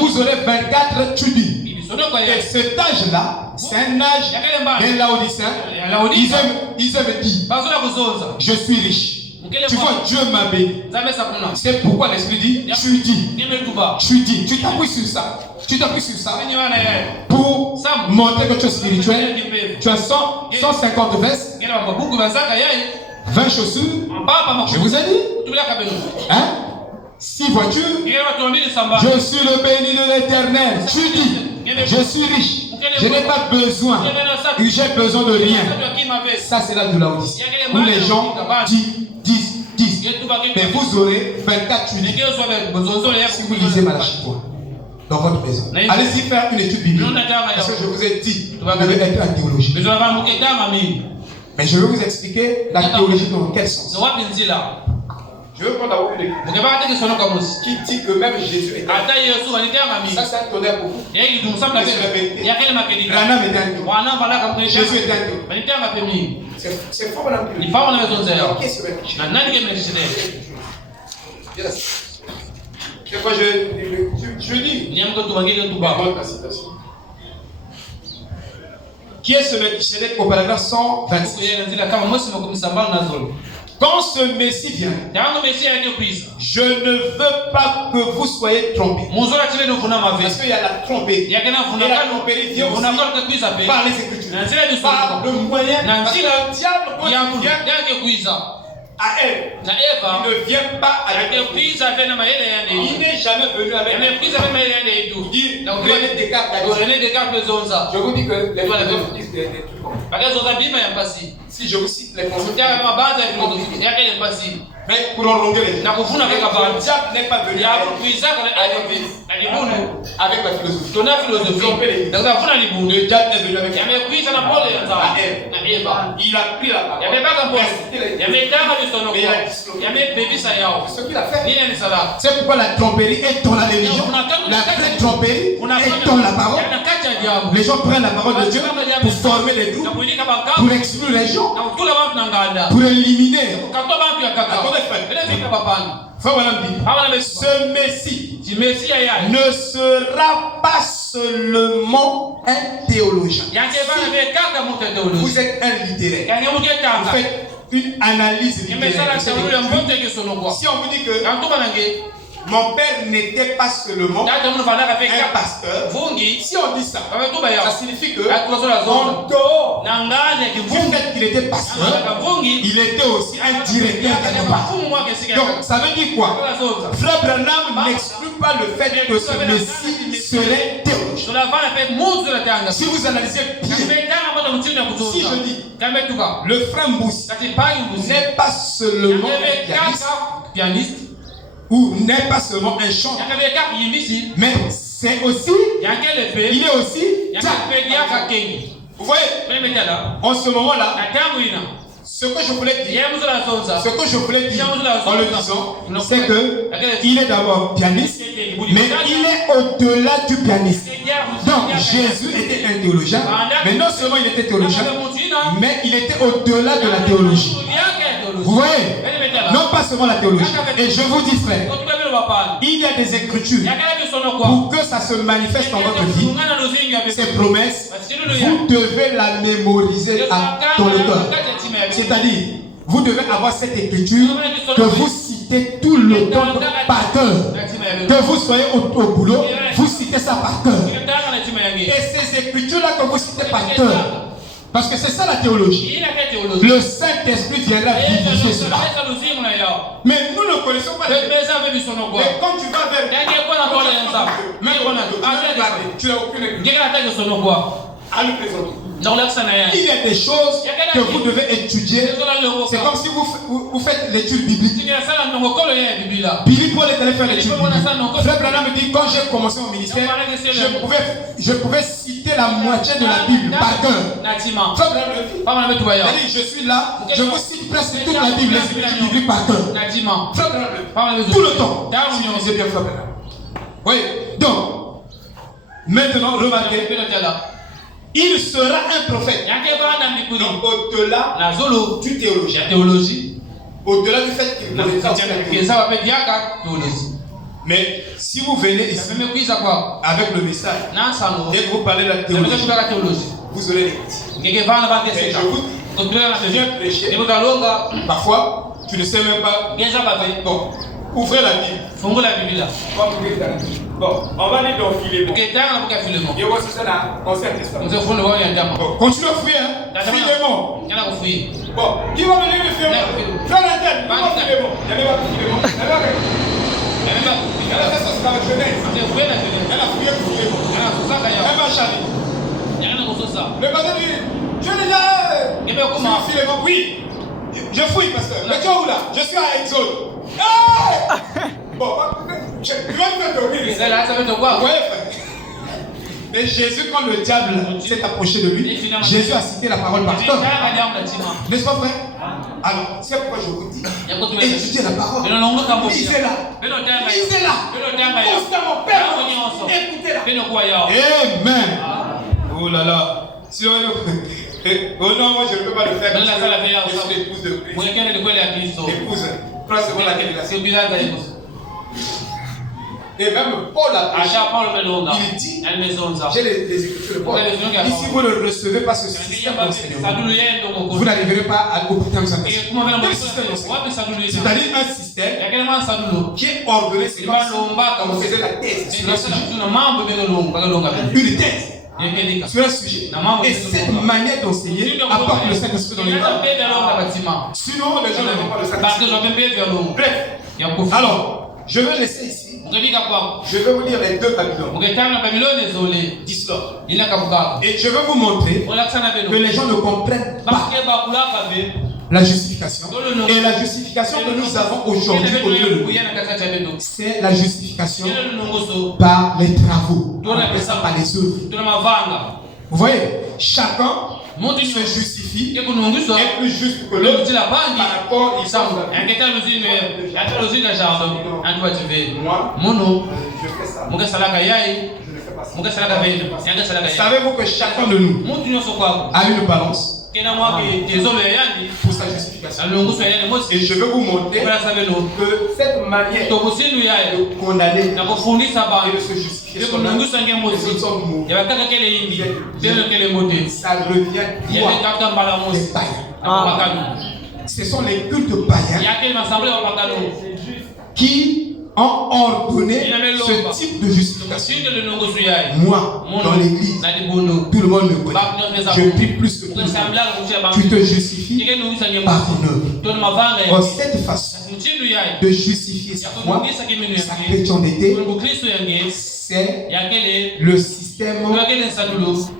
vous aurez 24 tu dis. Et cet âge-là, c'est un âge des Laodiciens. Ils aiment dire, je suis riche. Tu vois, Dieu m'a béni. C'est pourquoi l'Esprit dit, tu dis, tu t'appuies sur ça. Pour montrer que tu es spirituel. Tu as 150 vestes, 20 chaussures. Je vous ai dit. Hein? 6 voitures. Je suis le béni de l'Éternel. Tu dis, je suis riche. Je n'ai pas besoin. J'ai besoin de rien. Ça, c'est là de Laodicée. Où les gens disent. Mais vous aurez 24 unités si vous lisez Malachie 3 dans votre maison. Allez-y faire une étude biblique. Parce que je vous ai dit, vous devez être un théologien. Mais je vais vous expliquer la théologie dans quel sens. Je veux prendre d'abord une église qui dit que même Jésus est un. Ça, c'est un tonnerre pour vous. Branham est un Dieu. Jésus est un Dieu. C'est fort, madame. Qu'est-ce que c'est quoi je dis? Qui est ce Melchisédek au paragraphe 126? Quand ce Messie vient, je ne veux pas que vous soyez trompés. Parce qu'il y a la tromperie. Et la tromperie vient aussi par les Écritures. Par le moyen. Parce que le diable, quand il vient à Ève, il ne vient pas avec elle. Il n'est jamais venu avec elle. Il dit René Descartes. Je vous dis que les philosophes disent des trucs comme ça. Si je vous cite les philosophes, mais pour enlonger les gens, le diable n'est pas venu avec la philosophie. Le diable est venu avec Ève. Il a pris la parole. Mais il a disloqué. Ce qu'il a fait, c'est pourquoi la tromperie est dans la religion. La vraie tromperie est dans la parole. Les gens prennent la parole de Dieu pour former des groupes, pour exclure les gens, pour éliminer. Ce Messie ne sera pas seulement un théologien. Si vous êtes un littéraire, vous faites une analyse littéraire. Si on vous dit que mon père n'était pas seulement un pasteur, si on dit ça, ça signifie que en dehors du fait qu'il était pasteur, il était aussi un directeur quelque part. Donc ça veut dire quoi? Frère Branham n'exclut pas le fait que ce Messie serait théologien. Si vous analysez bien, si je dis le frère Mbouss n'est pas seulement un pianiste, ou n'est pas seulement un chant, mais c'est aussi, il est aussi Vous voyez, en ce moment-là, ce que je voulais dire, en le disant, c'est que il est d'abord pianiste, mais il est au-delà du pianiste. Donc Jésus était un théologien, mais non seulement il était théologien, mais il était au-delà de la théologie. Vous voyez, non pas seulement la théologie. Et je vous dis, frère, il y a des écritures pour que ça se manifeste dans votre vie. Ces promesses, vous devez la mémoriser dans le cœur. C'est-à-dire, vous devez avoir cette écriture que vous citez tout le temps par cœur. Que vous soyez au boulot, vous citez ça par cœur. Et ces écritures-là que vous citez par cœur, parce que c'est ça la théologie. Le Saint-Esprit viendra vivifier cela. Mais nous ne connaissons pas. Mais quand tu vas vers tu n'as aucune écriture. Il y a des choses que vous devez étudier. C'est comme si vous faites l'étude biblique. Billy Paul est allé faire l'étude biblique. Frère Branham me dit, quand j'ai commencé mon ministère, je pouvais citer la moitié de la Bible par cœur. Frère Branham me dit, je suis là, je vous cite presque toute la Bible, les écritures bibliques par cœur. Frère Branham, tout le temps. C'est bien, frère Branham. Oui, donc, maintenant, remarquez. Il sera un prophète. Donc, au-delà du théologie. Au-delà du fait qu'il connaît mais si vous venez ici avec le message, dès que vous parlez de la théologie, vous aurez l'écoute. Et je vous viens prêcher. Parfois, tu ne sais même pas. Bon, ouvrez la Bible. Bon, on va lire dans Philémon. Et voici ça là, Ancien Testament. Bon, continue à fouiller, hein. Philémon. Bon, qui va venir le Philémon? Fais la tête, qui va Philémon? Il n'y avait pas Philémon. Elle a fait ça sur la jeunesse. Elle a fouillé pour Philémon. Elle va Charlie. Le pasteur dit, je l'ai là. Sur Philémon, oui. Je fouille, pasteur. Mais tu es où là? Je suis à Exode. Bon, je vais me faire dormir. Ouais, mais Jésus, quand le diable s'est approché de lui, Jésus a cité la parole par cœur. N'est-ce pas vrai? Alors, c'est pourquoi je vous dis, étudiez la parole. Lisez-la. Constamment, écoutez-la. Amen. Oh là là. Oh non, moi je ne peux pas le faire. Je suis l'épouse de Christ. Épouse. Prends-moi laquelle il a. Et même Paul a prêché. Il dit, j'ai les écritures de Paul. Et si vous ne recevez pas ce système d'enseignement, vous n'arriverez pas au baptême du Saint-Esprit. C'est-à-dire un système qui est ordonné. C'est comme si on faisait la thèse sur un sujet. Une thèse sur un sujet. Et cette manière d'enseigner apporte le Saint-Esprit dans les bâtiments. Sinon, les gens ne vont pas le Saint-Esprit. Bref, alors, je vais laisser ici. Je vais vous lire les deux Babylone. Et je vais vous montrer que les gens ne comprennent pas la justification. Et la justification que nous avons aujourd'hui au lieu de nous, c'est la justification par les travaux. On appelle ça par les œuvres. Vous voyez, chacun se justifie est plus juste que l'autre par rapport à moi, je fais ça. Je ne fais pas ça. Savez-vous que chacun de nous a une balance pour sa justification? Et je vais vous montrer que cette manière de condamner et de se justifier ça revient des païens. Ce sont les cultes païens qui ont ordonné ce type de justification. Moi, dans l'église, tout le monde me connaît. Je prie plus que tout le monde. Tu te justifies par ton œuvre. Or, cette façon de justifier sa foi, sa chrétienté, c'est le système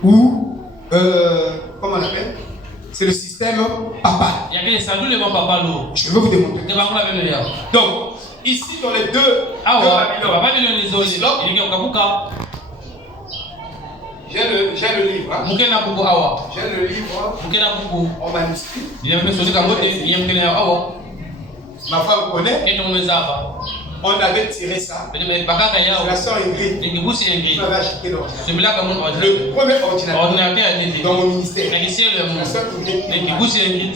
où, comment on l'appelle? C'est le système papal. Je vais vous démontrer. Donc, ici dans les deux Babylone, j'ai J'ai le livre. En manuscrit. Ma femme connaît. On avait tiré ça. La soeur Ingrid. Il m'avait acheté l'ordinateur. Le premier ordinateur dans mon ministère. La soeur Ingrid.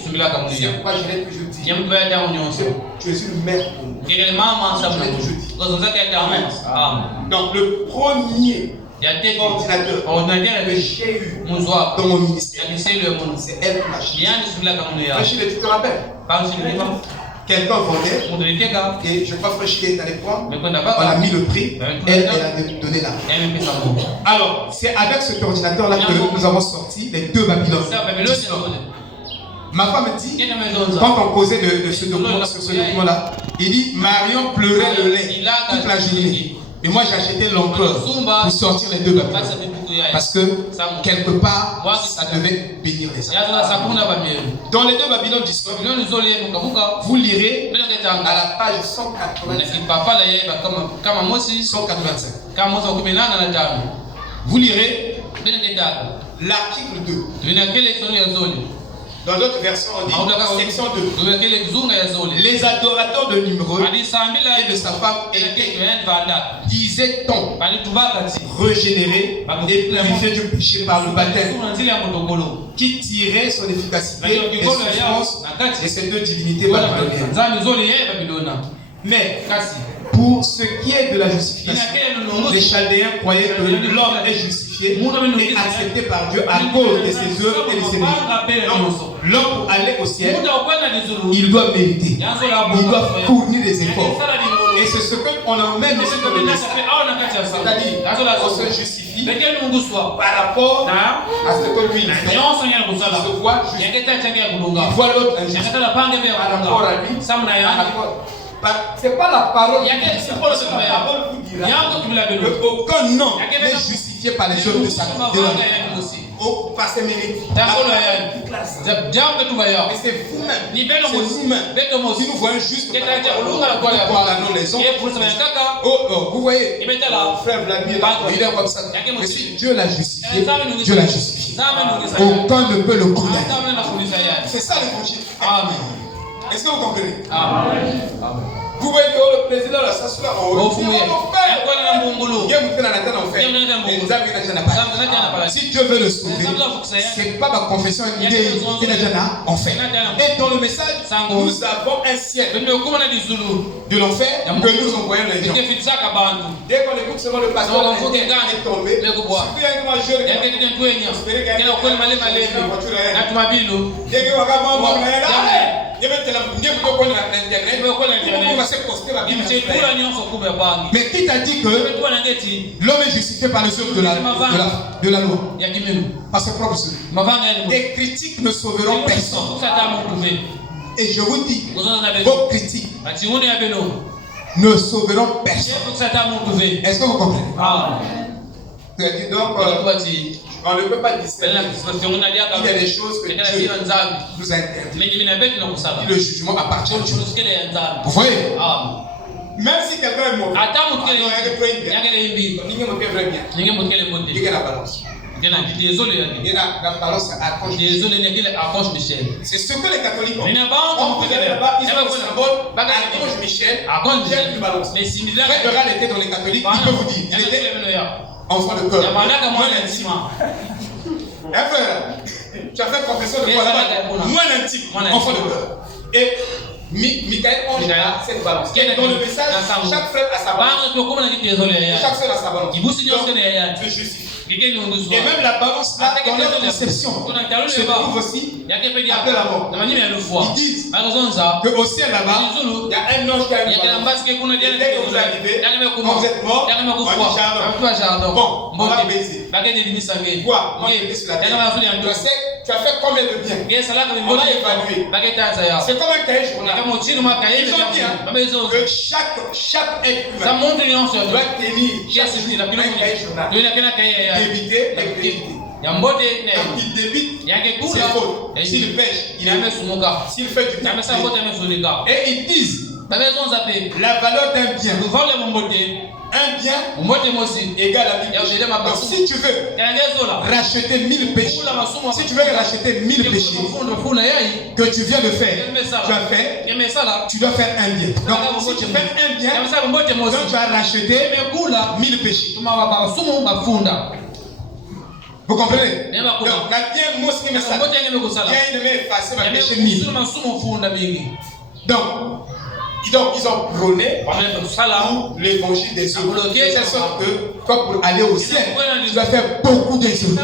C'est pourquoi je l'ai toujours dit. Tu es une mère pour moi. Je l'ai toujours dit. Donc le premier ordinateur que j'ai eu dans mon ministère, c'est elle qui m'a acheté. Tu te rappelles? Quelqu'un vendait, et je crois que Frère Chile est allé prendre, on a mis le prix, elle a donné là. Alors, c'est avec cet ordinateur-là que nous avons sorti les 2 Babylone. Ma femme me dit, quand on causait de ce document-là, il dit, Marion pleurait le lait toute la journée. Et moi j'ai acheté l'encre pour sortir les 2 Babylone. Parce que quelque part, ça devait bénir les âmes. Dans les 2 Babylone d'histoire, vous lirez à la page 185. Vous lirez l'article 2. Dans d'autres versions, on dit section 2. Les adorateurs de Nimrod et de sa femme étaient, disait-on, régénérés et purifiés du péché par le baptême, qui tirait son efficacité des souffrances de ces 2 divinités babyloniennes. Mais pour ce qui est de la justification, les Chaldéens croyaient que l'homme est justifié et accepté par Dieu à cause de ses œuvres et de ses mérites. L'homme pour aller au ciel, il doit mériter, il doit fournir des efforts. Et c'est ce qu'on emmène aussi dans le message. C'est-à-dire, on se justifie par rapport à ce que lui il fait. Il se voit juste. Il voit l'autre injuste par rapport à lui. C'est pas la parole. La parole vous dira qu'aucun nom n'est justifié par les œuvres de sa vie. Par ses mérites. Mais c'est vous-même. C'est vous-même. Si nous voyons juste par la non-raison. Vous voyez, frère Vladimir, il est comme ça. Mais si Dieu l'a justifié, Dieu l'a justifié. Aucun ne peut le condamner. C'est ça l'évangile. Amen. Est-ce que vous comprenez? Amen. Vous voyez que le président là, ça se là. Si Dieu veut le sauver, c'est pas ma confession qui est en fait. Et dans le message, nous avons un ciel de l'enfer que nous envoyons les gens. Dès qu'on écoute seulement le pasteur, est tombé. Il y a un grand jeune qui mais qui t'a dit que l'homme est justifié par les œuvres de la loi? Par ses propres œuvres. Tes critiques ne sauveront personne. Et je vous dis, vos critiques ne sauveront personne. Est-ce que vous comprenez? Donc, on ne peut pas discerner. Il y a des choses que Dieu nous a interdites. Le jugement appartient à Dieu. Vous voyez? Même si quelqu'un est mauvais, il y a la balance. C'est ce que les catholiques ont. On peut aller là-bas, ils ont le symbole, Archange Michel, j'ai une balance. Frère Eral était dans les catholiques, il peut vous dire, il était enfant de cœur. Moins intime. Frère, tu as fait confession de quoi là-bas? Moins intime, enfant de cœur. Et Michael Ange a cette balance. Dans le message, chaque frère a sa balance. Chaque frère a sa balance. Donc, je justifie. Et même la balance là, dans leur conception, se trouve aussi après la mort. Ils disent qu'au ciel là-bas, il y a un ange qui a une balance. Et dès que vous arrivez, quand vous êtes mort, on dit jardin. Bon, on va baiser. Quoi? Moi, je suis sur la terre. Tu as fait combien de bien? On va évaluer. C'est comme un cahier journal. Ils ont dit que chaque être humain doit tenir chaque jour un cahier journal. D'éviter l'éviter. Quand il débite, c'est faute. S'il pêche, il aime. S'il fait du bien. Et ils disent La valeur d'un bien. Un bien égale à 1000 péchés. Donc si tu veux racheter 1000 péchés, si tu veux racheter 1000 péchés que tu viens de faire, tu dois faire un bien. Donc si tu fais un bien, donc tu vas racheter 1000 péchés. Vous comprenez? Donc la bien mosquée me ça. Bien de m'effacer ma péché 1000. Donc, ils ont prôné l'évangile des œuvres. C'est sorte que, toi, pour aller au ciel, tu dois faire beaucoup des œuvres.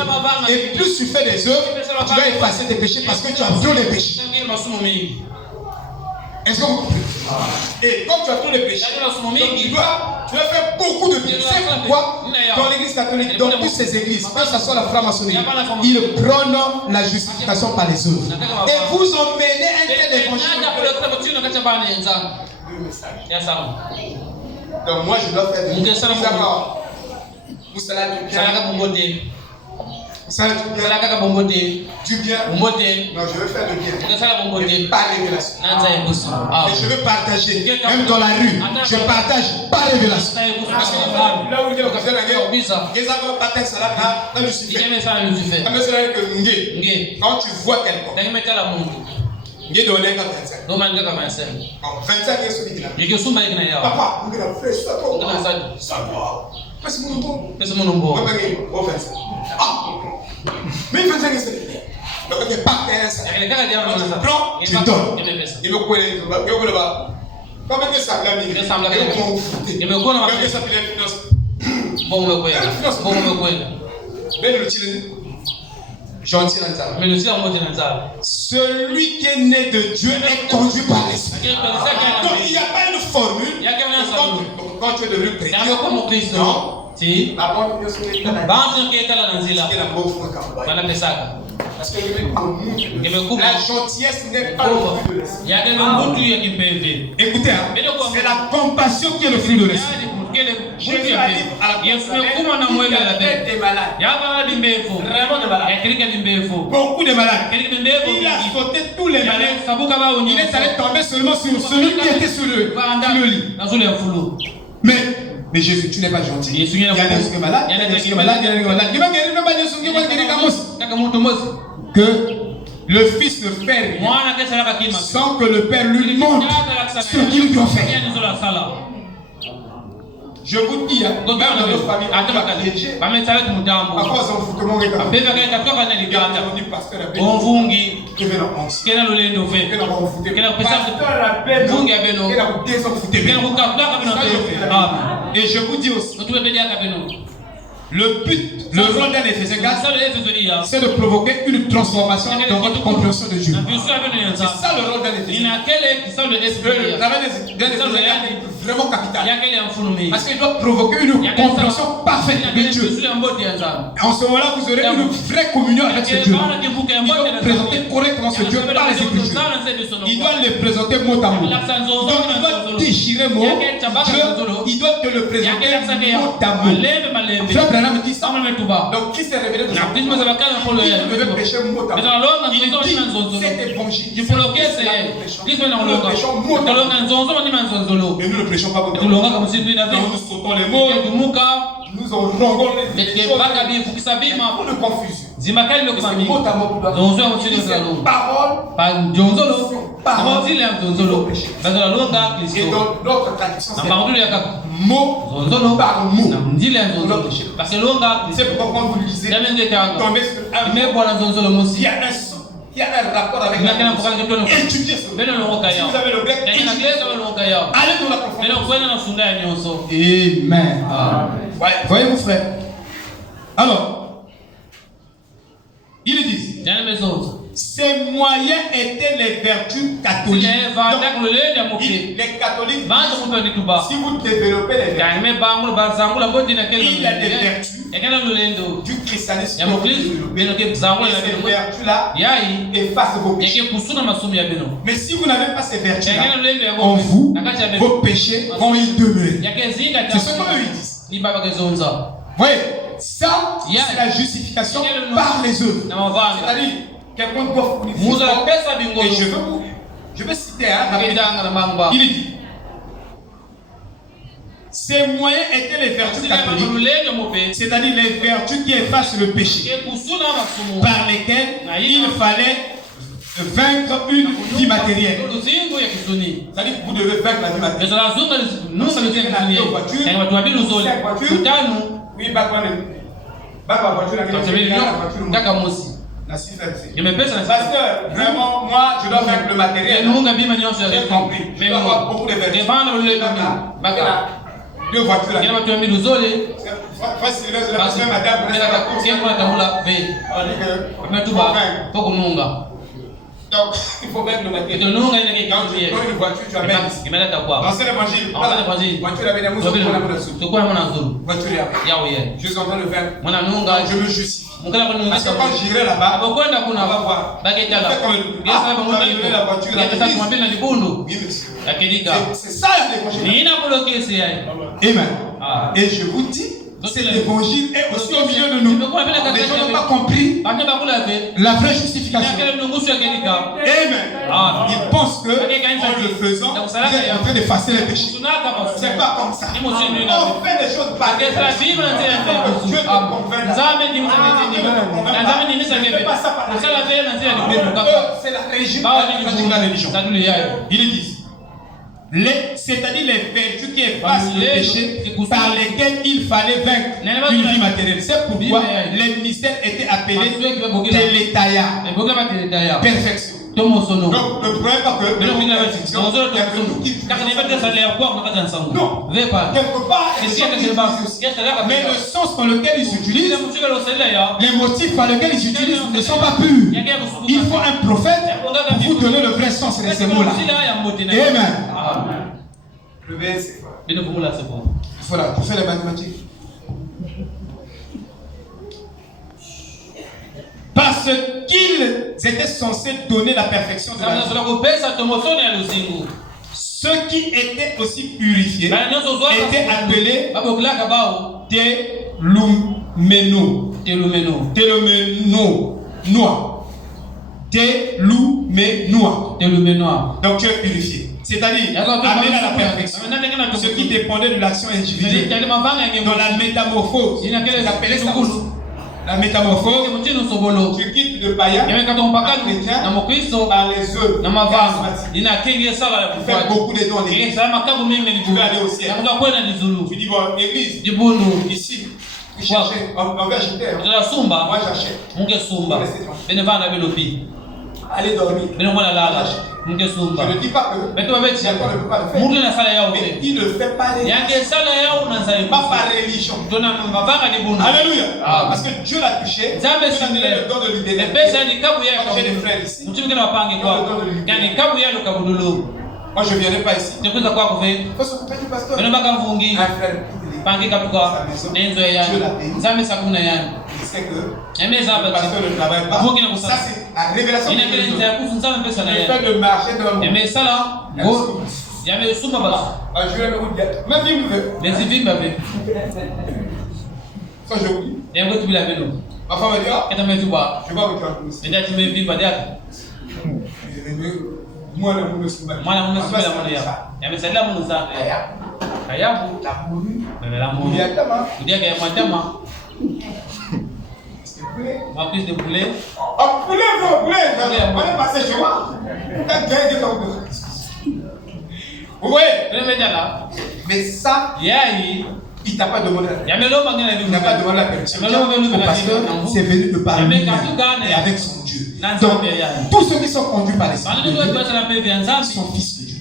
Et plus tu fais des œuvres, tu vas effacer tes péchés parce que tu as tous les péchés. Est-ce que vous comprenez? Et comme tu as tous les péchés, donc tu dois faire beaucoup de bien. C'est pourquoi, dans l'église catholique, dans toutes ces églises, que ce soit la franc-maçonnerie, ils prônent la justification par les œuvres. Et vous emmenez un tel évangile. Donc moi je dois faire du bien. Du bien. Non, je veux faire le bien. Et par révélation. Et je veux partager. Même dans la rue, je partage par révélation. Parce que là où il y a quand tu vois quelqu'un, il est donné 25. 25 est celui qui l'a. Papa, vous avez fait ça. Parce que mon mais 25 est celui qui l'a. Donc, il n'y a pas de ça. Prends, tu donnes. Il me connaît. Il me va. Comment que ça l'a mis? Il me connaît. Comment que ça fait les finances? Bon, gentil celui qui est né de Dieu est conduit par l'esprit. Donc il n'y a pas une formule. Quand tu es devenu chrétien, non. Parce que la gentillesse n'est pas le fruit de l'esprit. Écoutez, c'est la compassion qui est le fruit de l'esprit. Beaucoup de malades. Il a sauté tous les malades. Il est allé tomber seulement sur celui qui était sur le lit. Mais Jésus, tu n'es pas gentil. Il y a des malades. Que le Fils ne fait rien sans que le Père lui montre ce qu'il doit faire. Je vous dis, même dans notre famille, à cause d'un foutement et je vous dis aussi, le but, le rôle d'un Éphésiens 4, c'est de provoquer une transformation dans votre compréhension de Dieu. C'est ça le rôle d'un Éphésiens. Le travail d'un Éphésiens est vraiment capital. Parce qu'il doit provoquer une compréhension parfaite de Dieu. En ce moment-là, vous aurez une vraie communion avec ce Dieu. Il doit présenter correctement ce Dieu par les Écritures. Il doit le présenter mot à mot. Donc il doit déchirer mot. Il doit te le présenter mot à mot. Me dit ça. Donc qui s'est révélé de ça? Il devait pécher mot à mot. Il dit cet évangile. Nous le prêchons mot à mot. Et nous ne prêchons pas mot à mot. Nous sautons les mots. Nous en rongons les choses pour le confusion. Mot à mot parole. Et dans notre tradition, c'est mot par mot. C'est pourquoi quand vous lisez, tombez sur un mot, il y a un rapport avec la tradition. Étudiez ce mot. Si vous avez le grec, allez dans la profondeur. Amen. Voyez mon frère. Alors, ils disent, ces moyens étaient les vertus catholiques. Donc, les catholiques, si vous développez les vertus, il y a des vertus du christianisme. Et ces vertus-là effacent vos péchés. Mais si vous n'avez pas ces vertus-là en vous, vos péchés vont y demeurer. C'est ce qu'eux disent. Vous voyez, ça, c'est la justification par les œuvres. C'est-à-dire, quelqu'un doit fournir. Et je vais citer un. Il dit Ces moyens étaient les vertus catholiques, c'est-à-dire les vertus qui effacent le péché, par lesquelles il fallait vaincre une vie matérielle. C'est-à-dire que vous devez vaincre la vie matérielle. Nous sommes des voitures. Oui, pasteur, vraiment, moi, je dois vaincre le matériel. J'ai compris. Je dois avoir beaucoup de vertus. Deux voitures là. Donc, il faut vaincre le matériel. Quand tu prends une voiture, tu amènes. Dans cet évangile, voiture avait des mousses pour la voiture. Je suis en train de vaincre. Je me justifie. Parce que quand j'irai là-bas, on va voir. C'est ça l'évangile. Amen. Et je vous dis, l'évangile est aussi au milieu de nous. Les gens n'ont pas compris la vraie justification. Amen. Ils pensent que en le faisant, vous êtes en train d'effacer les péchés. C'est pas comme ça. On fait des choses pareilles. Dieu te convainc. C'est la religion. Ils le disent. C'est-à-dire les vertus qui effacent le péché par lesquels il fallait vaincre une vie matérielle. C'est pourquoi les ministères étaient appelés Télétaïa. Perfection. Donc ne prenez pas que non, quelque part, mais le sens dans lequel ils utilisent, les motifs par lesquels ils utilisent ne sont pas purs. Il faut un prophète pour vous donner le vrai sens de ces mots-là. Amen. Le verset. Il faut là, tu fais les mathématiques. Parce qu'ils étaient censés donner la perfection de la vie. Ceux qui étaient aussi purifiés étaient appelés Telumenois. Donc tu es purifié. C'est-à-dire amener à la perfection. Ce qui dépendait de l'action individuelle. Dans la métamorphose, ils appelaient ça aussi. La métamorphose, tu quittes le païen, chrétien, par les œuvres. Tu fais beaucoup de dons. Tu veux aller au ciel. Tu dis, bon, église, ici, vous cherchez, on va acheter. Moi j'achète. Allez dormir. Je ne dis pas que Dieu ne peut pas le faire. Mais il ne fait pas les pas par religion. Alléluia. Parce que Dieu l'a touché. Il a donné le don de libérer. J'ai des frères ici. Moi je ne viendrai pas ici. Il faut s'occuper du pasteur. Un frère. Dieu l'a payé. Il sait que le pasteur ne travaille pas. Ça c'est la révélation de Dieu. Il fait le marché de l'amour. Je vais me dire, même si vous voulez. Ça je vous dis. Ma femme me dit, je vais vous dire. Moi, je suis ma piste de poulet. Oh, poulet, on est passé chez moi. Vous voyez? Mais ça, il t'a pas demandé la permission. Il n'a pas demandé la permission. Parce que c'est venu de parler et avec son Dieu. Donc, tous ceux qui sont conduits par l'Esprit de Dieu sont fils de Dieu.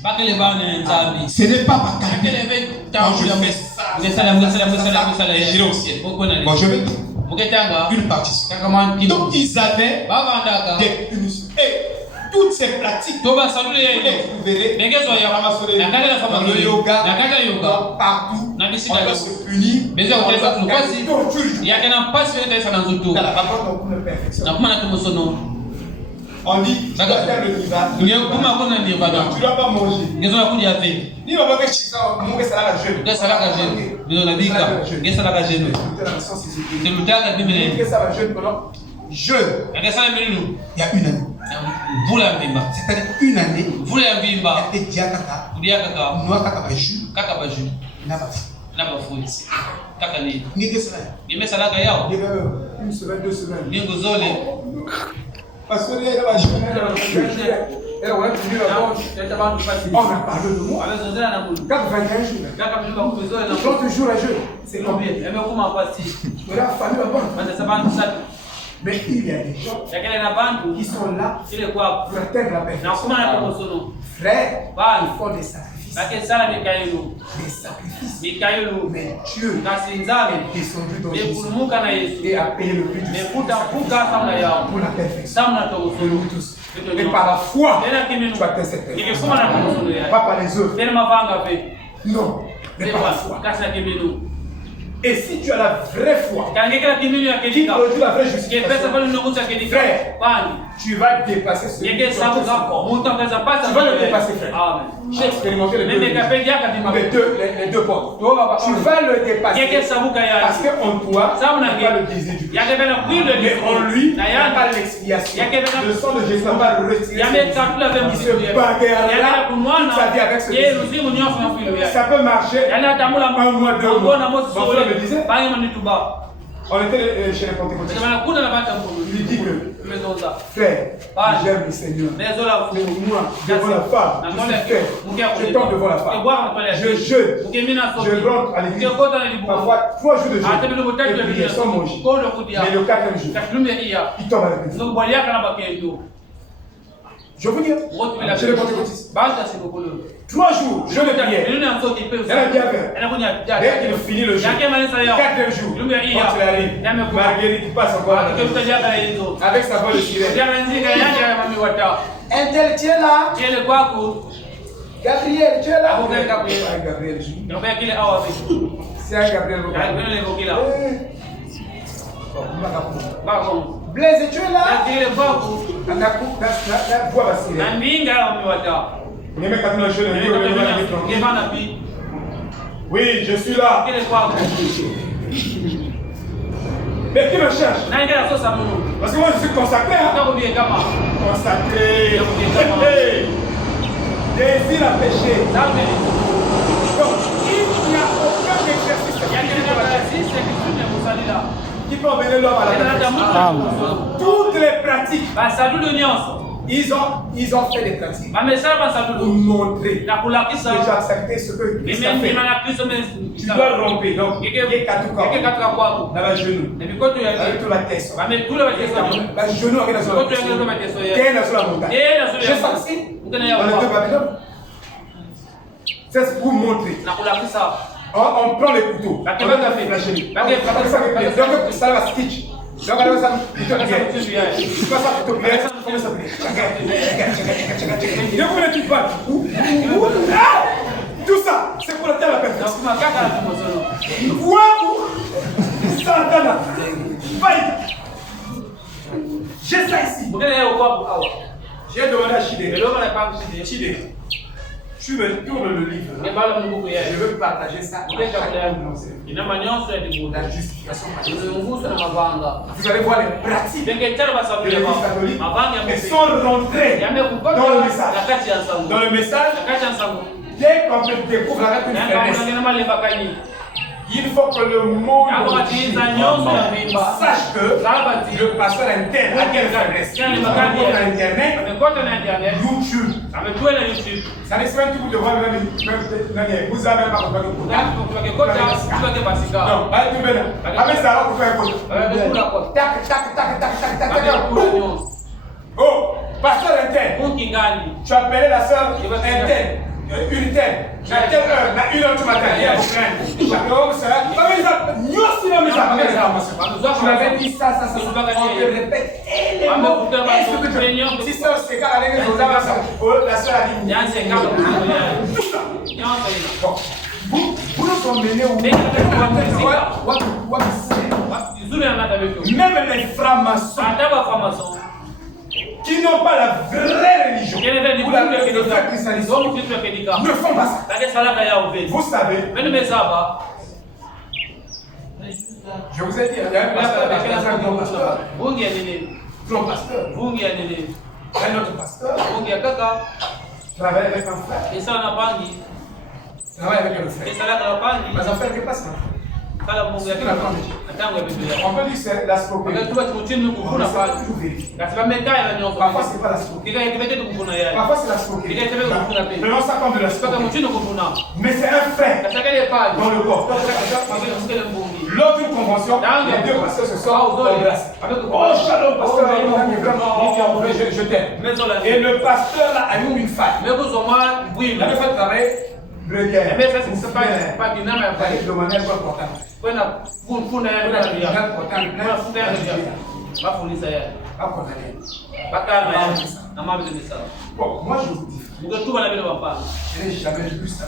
Ce n'est pas par caractère. Quand je fais ça, j'irai au ciel. Bon, je vais dire une partie. Donc, ils avaient des punitions. Et toutes ces pratiques, vous les trouverez dans le yoga, partout. On doit se punir. On dit, tu dois faire le nirvana. Tu ne dois pas manger. Ni on va faire ça, on va faire ça la jeune. Jeune. Il y a une année. C'est-à-dire une année. Na bafuzi. Kaka ni. Nige sana. Nimesalaka yao. Nige une semaine, 2 semaines. Ningo zole. Parce que là, elle va jouer. Elle va tenir la porte. On a parlé de moi. 21 jours. 30 jours à jeûne. C'est combien? Mais comment passer? Mais la famille va prendre. Mais il y a des gens qui sont là pour atteindre la perfection. Frère, ils font des sacrifices. Des sacrifices. Mais Dieu est descendu dans Jésus et a payé le prix du sacrifice pour la perfection de nous tous. Et par la foi, tu atteins cette perfection. Pas par les œuvres. Non, mais par la foi. Et si tu as la vraie foi, qui produit la vraie justification, frère, tu vas dépasser ce que tu vas le dépasser, frère. J'ai expérimenté les deux portes. Tu vas le dépasser parce qu'en toi, tu n'as pas le désir du péché. Mais en lui, il n'y a pas l'expiation. Le sang de Jésus va le retirer. Il se bagarrera toute sa vie avec ce désir. Ça peut marcher 1 mois, 2 mois. Me disait, on était chez les Pentecôtistes. Il dit que, frère, j'aime le Seigneur. Mais moi, devant la femme, je tombe devant la femme. Je jeûne. Je rentre à l'église. Parfois 3 jours de jeûne. Et prier sans manger. Mais le 4e jour, il tombe avec l'église. Je veux dire, chez les Pentecôtistes. 3 jours, je le priais. Elle a bien fait. Dès qu'il finit le jeûne, 4e jour, quand il arrive, Marguerite passe encore avec sa voix de sirène. Un tel, tu es là. Gabriel, tu es là. Gabriel, c'est un Gabriel. Blaise, tu es là. La voix va sirène. Oui, je suis là. Mais qui me cherche? Parce que moi je suis consacré. Consacré. Désir à pécher. Donc, il n'y a aucun exercice qui peut emmener l'homme à la perfection. Toutes les pratiques. Ils ont fait des pratiques pour montrer que tu as accepté ce que Christ a fait. Tu dois rompre. Donc, il y a 4 corps. Dans la genou. Avec toute la tête. La genou avec la zone. Quelle est la montagne? J'ai sorti dans les 2 Babylone. C'est pour montrer. On prend les couteaux. On a fait la genou. Donc, ça va stitch. Donc, alors, ça tout ça, c'est pour atteindre la perfection. J'ai ça ici. J'ai demandé à Chidé. Tu me tournes le livre. Je veux partager ça. La justification. Vous allez voir les pratiques de l'Église catholique. Elles sont rentrées dans le message. Dans le message, dès qu'on découvre la faiblesse, il faut que le monde sache que le pasteur interne a quelle faiblesse. Internet, YouTube. Ça laisse même tout de voir même vous avez pas compris. Non, allez tout bien. Avec ça, on peut faire quoi? Tac. Oh, pasteur interne. Tu as appelé la sœur interne. Unitaire, à quelle heure? À 1h du matin, il y a tu m'avais dit ça, on te répète élément. Est-ce que tu si ça c'est quand la sœur a dit vous nous emmenez où? Même les francs-maçons qui n'ont pas la vraie religion, ou le vrai christianisme, ne font pas ça. Vous savez, je vous ai dit, il y a un pasteur, un pasteur, un autre pasteur, travaille avec un frère. Travaille avec le frère. Mais en fait, qu'est-ce que on peut dire que c'est la scoperie. Parfois, c'est pas la scoperie. Parfois, c'est la scoperie. Prenons ça comme de la scoperie. Mais c'est un fait dans le corps. Lors d'une convention, les deux pasteurs se sont embrassés. Oh, shalom, pasteur, vraiment, je t'aime. Et le pasteur là a eu une faille. Il a fait travailler le guerre. Mais ça, c'est pas du nom, mais de manière importante. Bon, moi je vous dis, je n'ai jamais vu ça.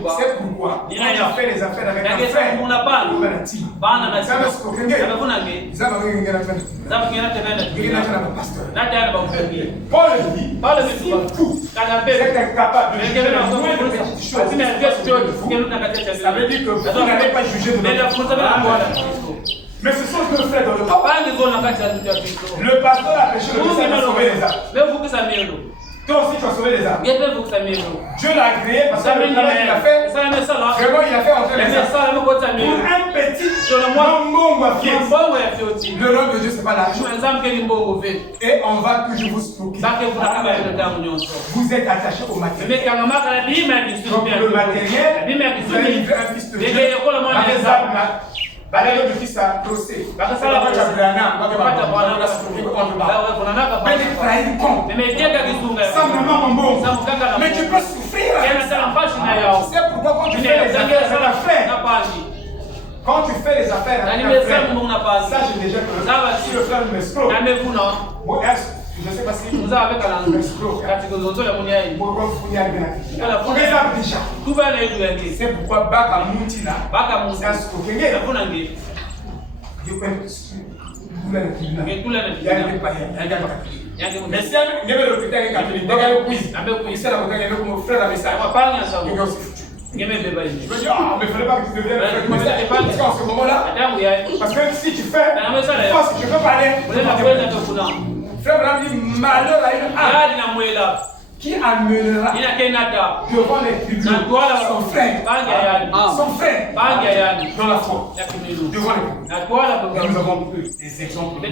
C'est pourquoi quand tu fais les affaires avec un frère, on a la team. Paul dit, c'est incapable de juger la moindre petite chose. Ça veut dire que vous n'allez pas juger de notre. Mais ce sont deux frères dans le corps. Le pasteur a péché, le Christ a sauvé les âmes. Toi aussi tu as sauvé les âmes. Dieu l'a créé parce que le travail qu'il a fait, vraiment il a fait entrer les âmes. Pour un petit le rôle de Dieu c'est pas l'argent. Et on va toujours vous stocker. Vous êtes attachés au matériel. Donc le matériel, vous allez livrer un fils de Dieu à des âmes là. Balai le fils a procès. Mais tu peux souffrir. C'est pourquoi quand tu fais les affaires avec un frère, quand tu fais les affaires avec un frère, ça j'ai déjà connu. Si le frère m'escroque, je ne sais pas si vous avez un escroc. C'est pourquoi Baka Moutina, c'est un escroc. Je peux mais si on devait recruter un catholique, il y a le quiz. Il s'est rencontré avec mon frère à message. Je veux dire, mais il ne fallait pas que tu deviennes frère. Parce qu'en ce moment-là, parce que si tu fais, je peux parler. Frère Abraham dit malheur à une âme qui amènera devant les tribunaux son frère dans la foi. Devant les nous avons pris des exemples de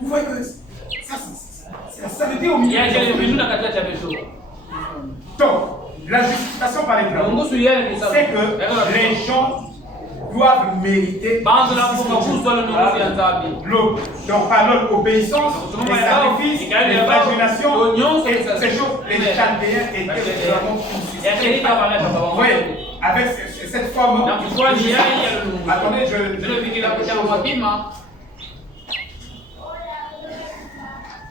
vous voyez que ça veut dire au milieu. Donc, la justification par les blancs, c'est que les gens doivent mériter donc par leur obéissance, les sacrifices, les flagéllations, et ces choses, les Chaldéens étaient vraiment poussés. Vous voyez, avec cette forme, attendez,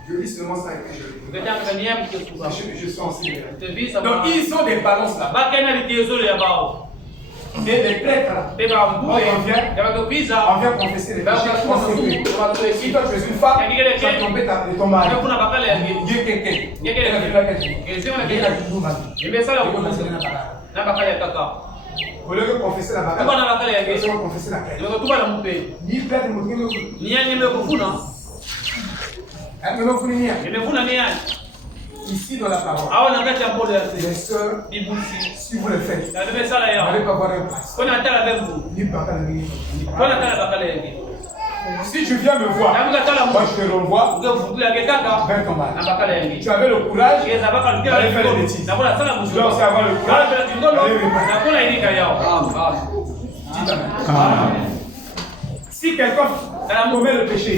je lis seulement ça et je sens aussi. Donc ils ont des balances là. Et les prêtres là, on vient confesser les péchés. Si toi tu es une femme, tu as trompé ton mari. Au lieu de confesser la bagaille, ils vont confesser la caille. Ni prêtre ici dans la parole, les sœurs, si vous le faites, vous n'allez pas voir un passe. Ni par si tu viens me voir, moi je te renvoie vers ton mari. Tu avais le courage d'aller faire les bêtises. Tu dois aussi avoir le courage d'aller réparer. Si quelqu'un commet le péché,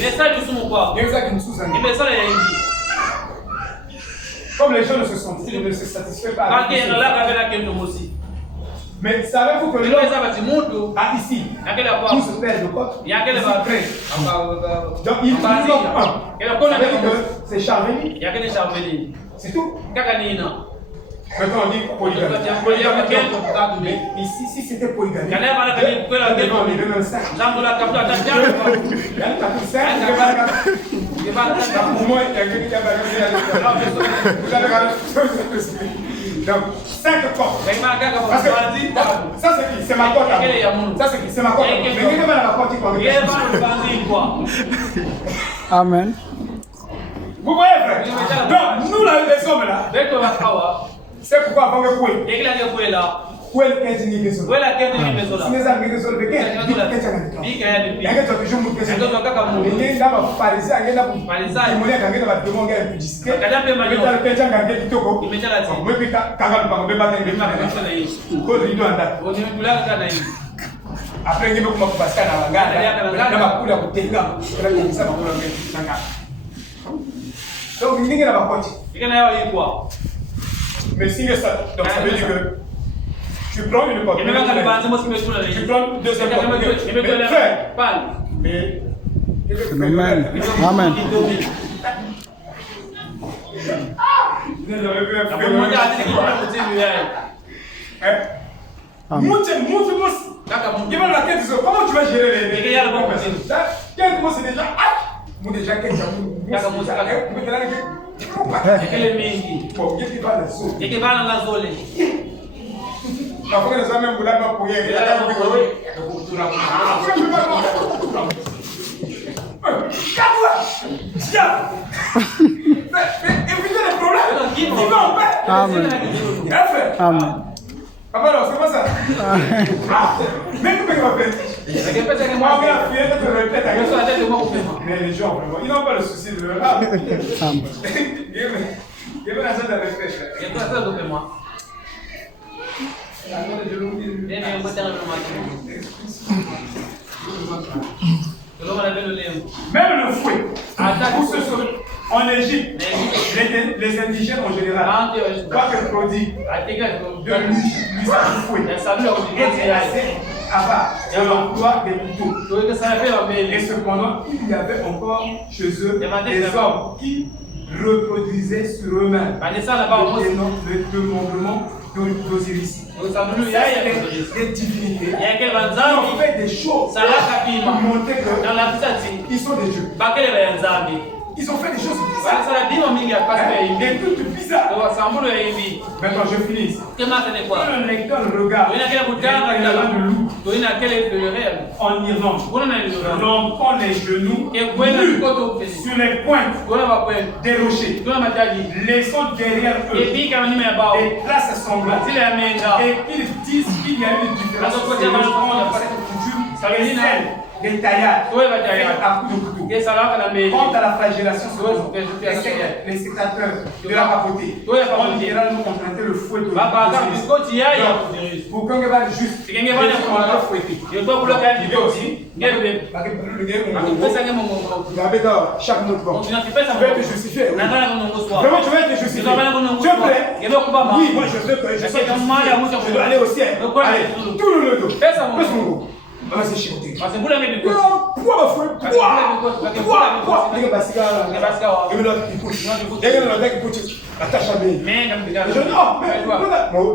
comme les gens ne se satisfait pas. Mais savez-vous que les gens ici, tout se perd de côte, donc ils sont un. C'est Charveli. C'est tout. Maintenant on dit polygamie. Mais ici, si c'était polygamie, on est même 5. Pour moi, il y a quelqu'un qui a Donc, 5 portes. Parce que ça c'est qui? C'est ma porte. Ça c'est qui? C'est ma porte. Mais il y a la porte qui Amen. Vous voyez, frère? Donc, nous là, les hommes là, c'est pourquoi avant que vous Kuel kenti ni keso. Wela kenti ni keso la. Sineza ngeso le kenti. Bika ya ni. Yangeto toujours keso. Yangeto kaka mu. Ngenda ba parisi angenda ku. Parisa. Imole kangenda ba demonga ya publicité. Kada pe manyo. Ngenda pe changa ngeti toko. Imechala ti. Mwe pita kanga lupango be bata ngema. Ko rido anda. Oni tulanga kana hivi. Après ngebe kuma kubasika na wangana. Na bakula kutenga. Kwa kabisa bakula ngeti changa. Donc ningi na bakoti. Ikana yao yikwa. Mais si ça donc ça veut dire que tu prends une porte. Tu prends deuxième porte. Mais Amen. Amen. Comment tu vas gérer les déjà Amen. Amen. Alors, c'est pas ça. Mais comment il va faire? Mais les gens, vraiment, ils n'ont pas le souci de leur âme. Il y a ça de réfléchir. Même le fouet, en Égypte, les indigènes en général, pas que produit de l'usage du fouet, étaient assez avares de l'emploi des couteaux. Et cependant, il y avait encore chez eux des hommes qui reproduisaient sur eux-mêmes le démembrement d'Osiris. Des divinités qui ont fait des choses pour montrer qu'ils sont des dieux. Ils ont fait des choses bizarres. Des trucs bizarres. Maintenant, je finis. Quand le lecteur regarde les en Irlande, l'on prend les genoux sur les pointes des rochers, les sont derrière eux, des traces sanglantes, et qu'ils disent qu'il y a une différence entre cette coutume et celle des taillades à coups de couteau. Quant à la flagellation, les spectateurs de la papauté ont littéralement emprunté le fouet de l'Osiris pour qu'on va juste chaque mot bon. Tu vas te justifier. Vraiment, tu vas te justifier. Tu es prêt? Oui, moi je veux que je dois aller au ciel. Allez, tout le dos. Fais mon go. Maman c'est chicoté. Pourquoi ma fouet? Pourquoi?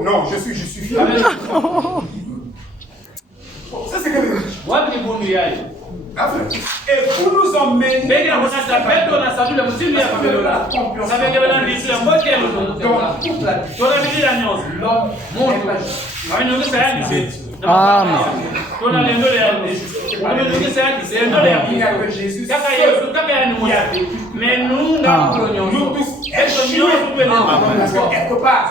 Non, je suis fier. Ça c'est quelque chose. Et pour nous emmener dans toute la Jésus, mais nous tous échoués quelque part.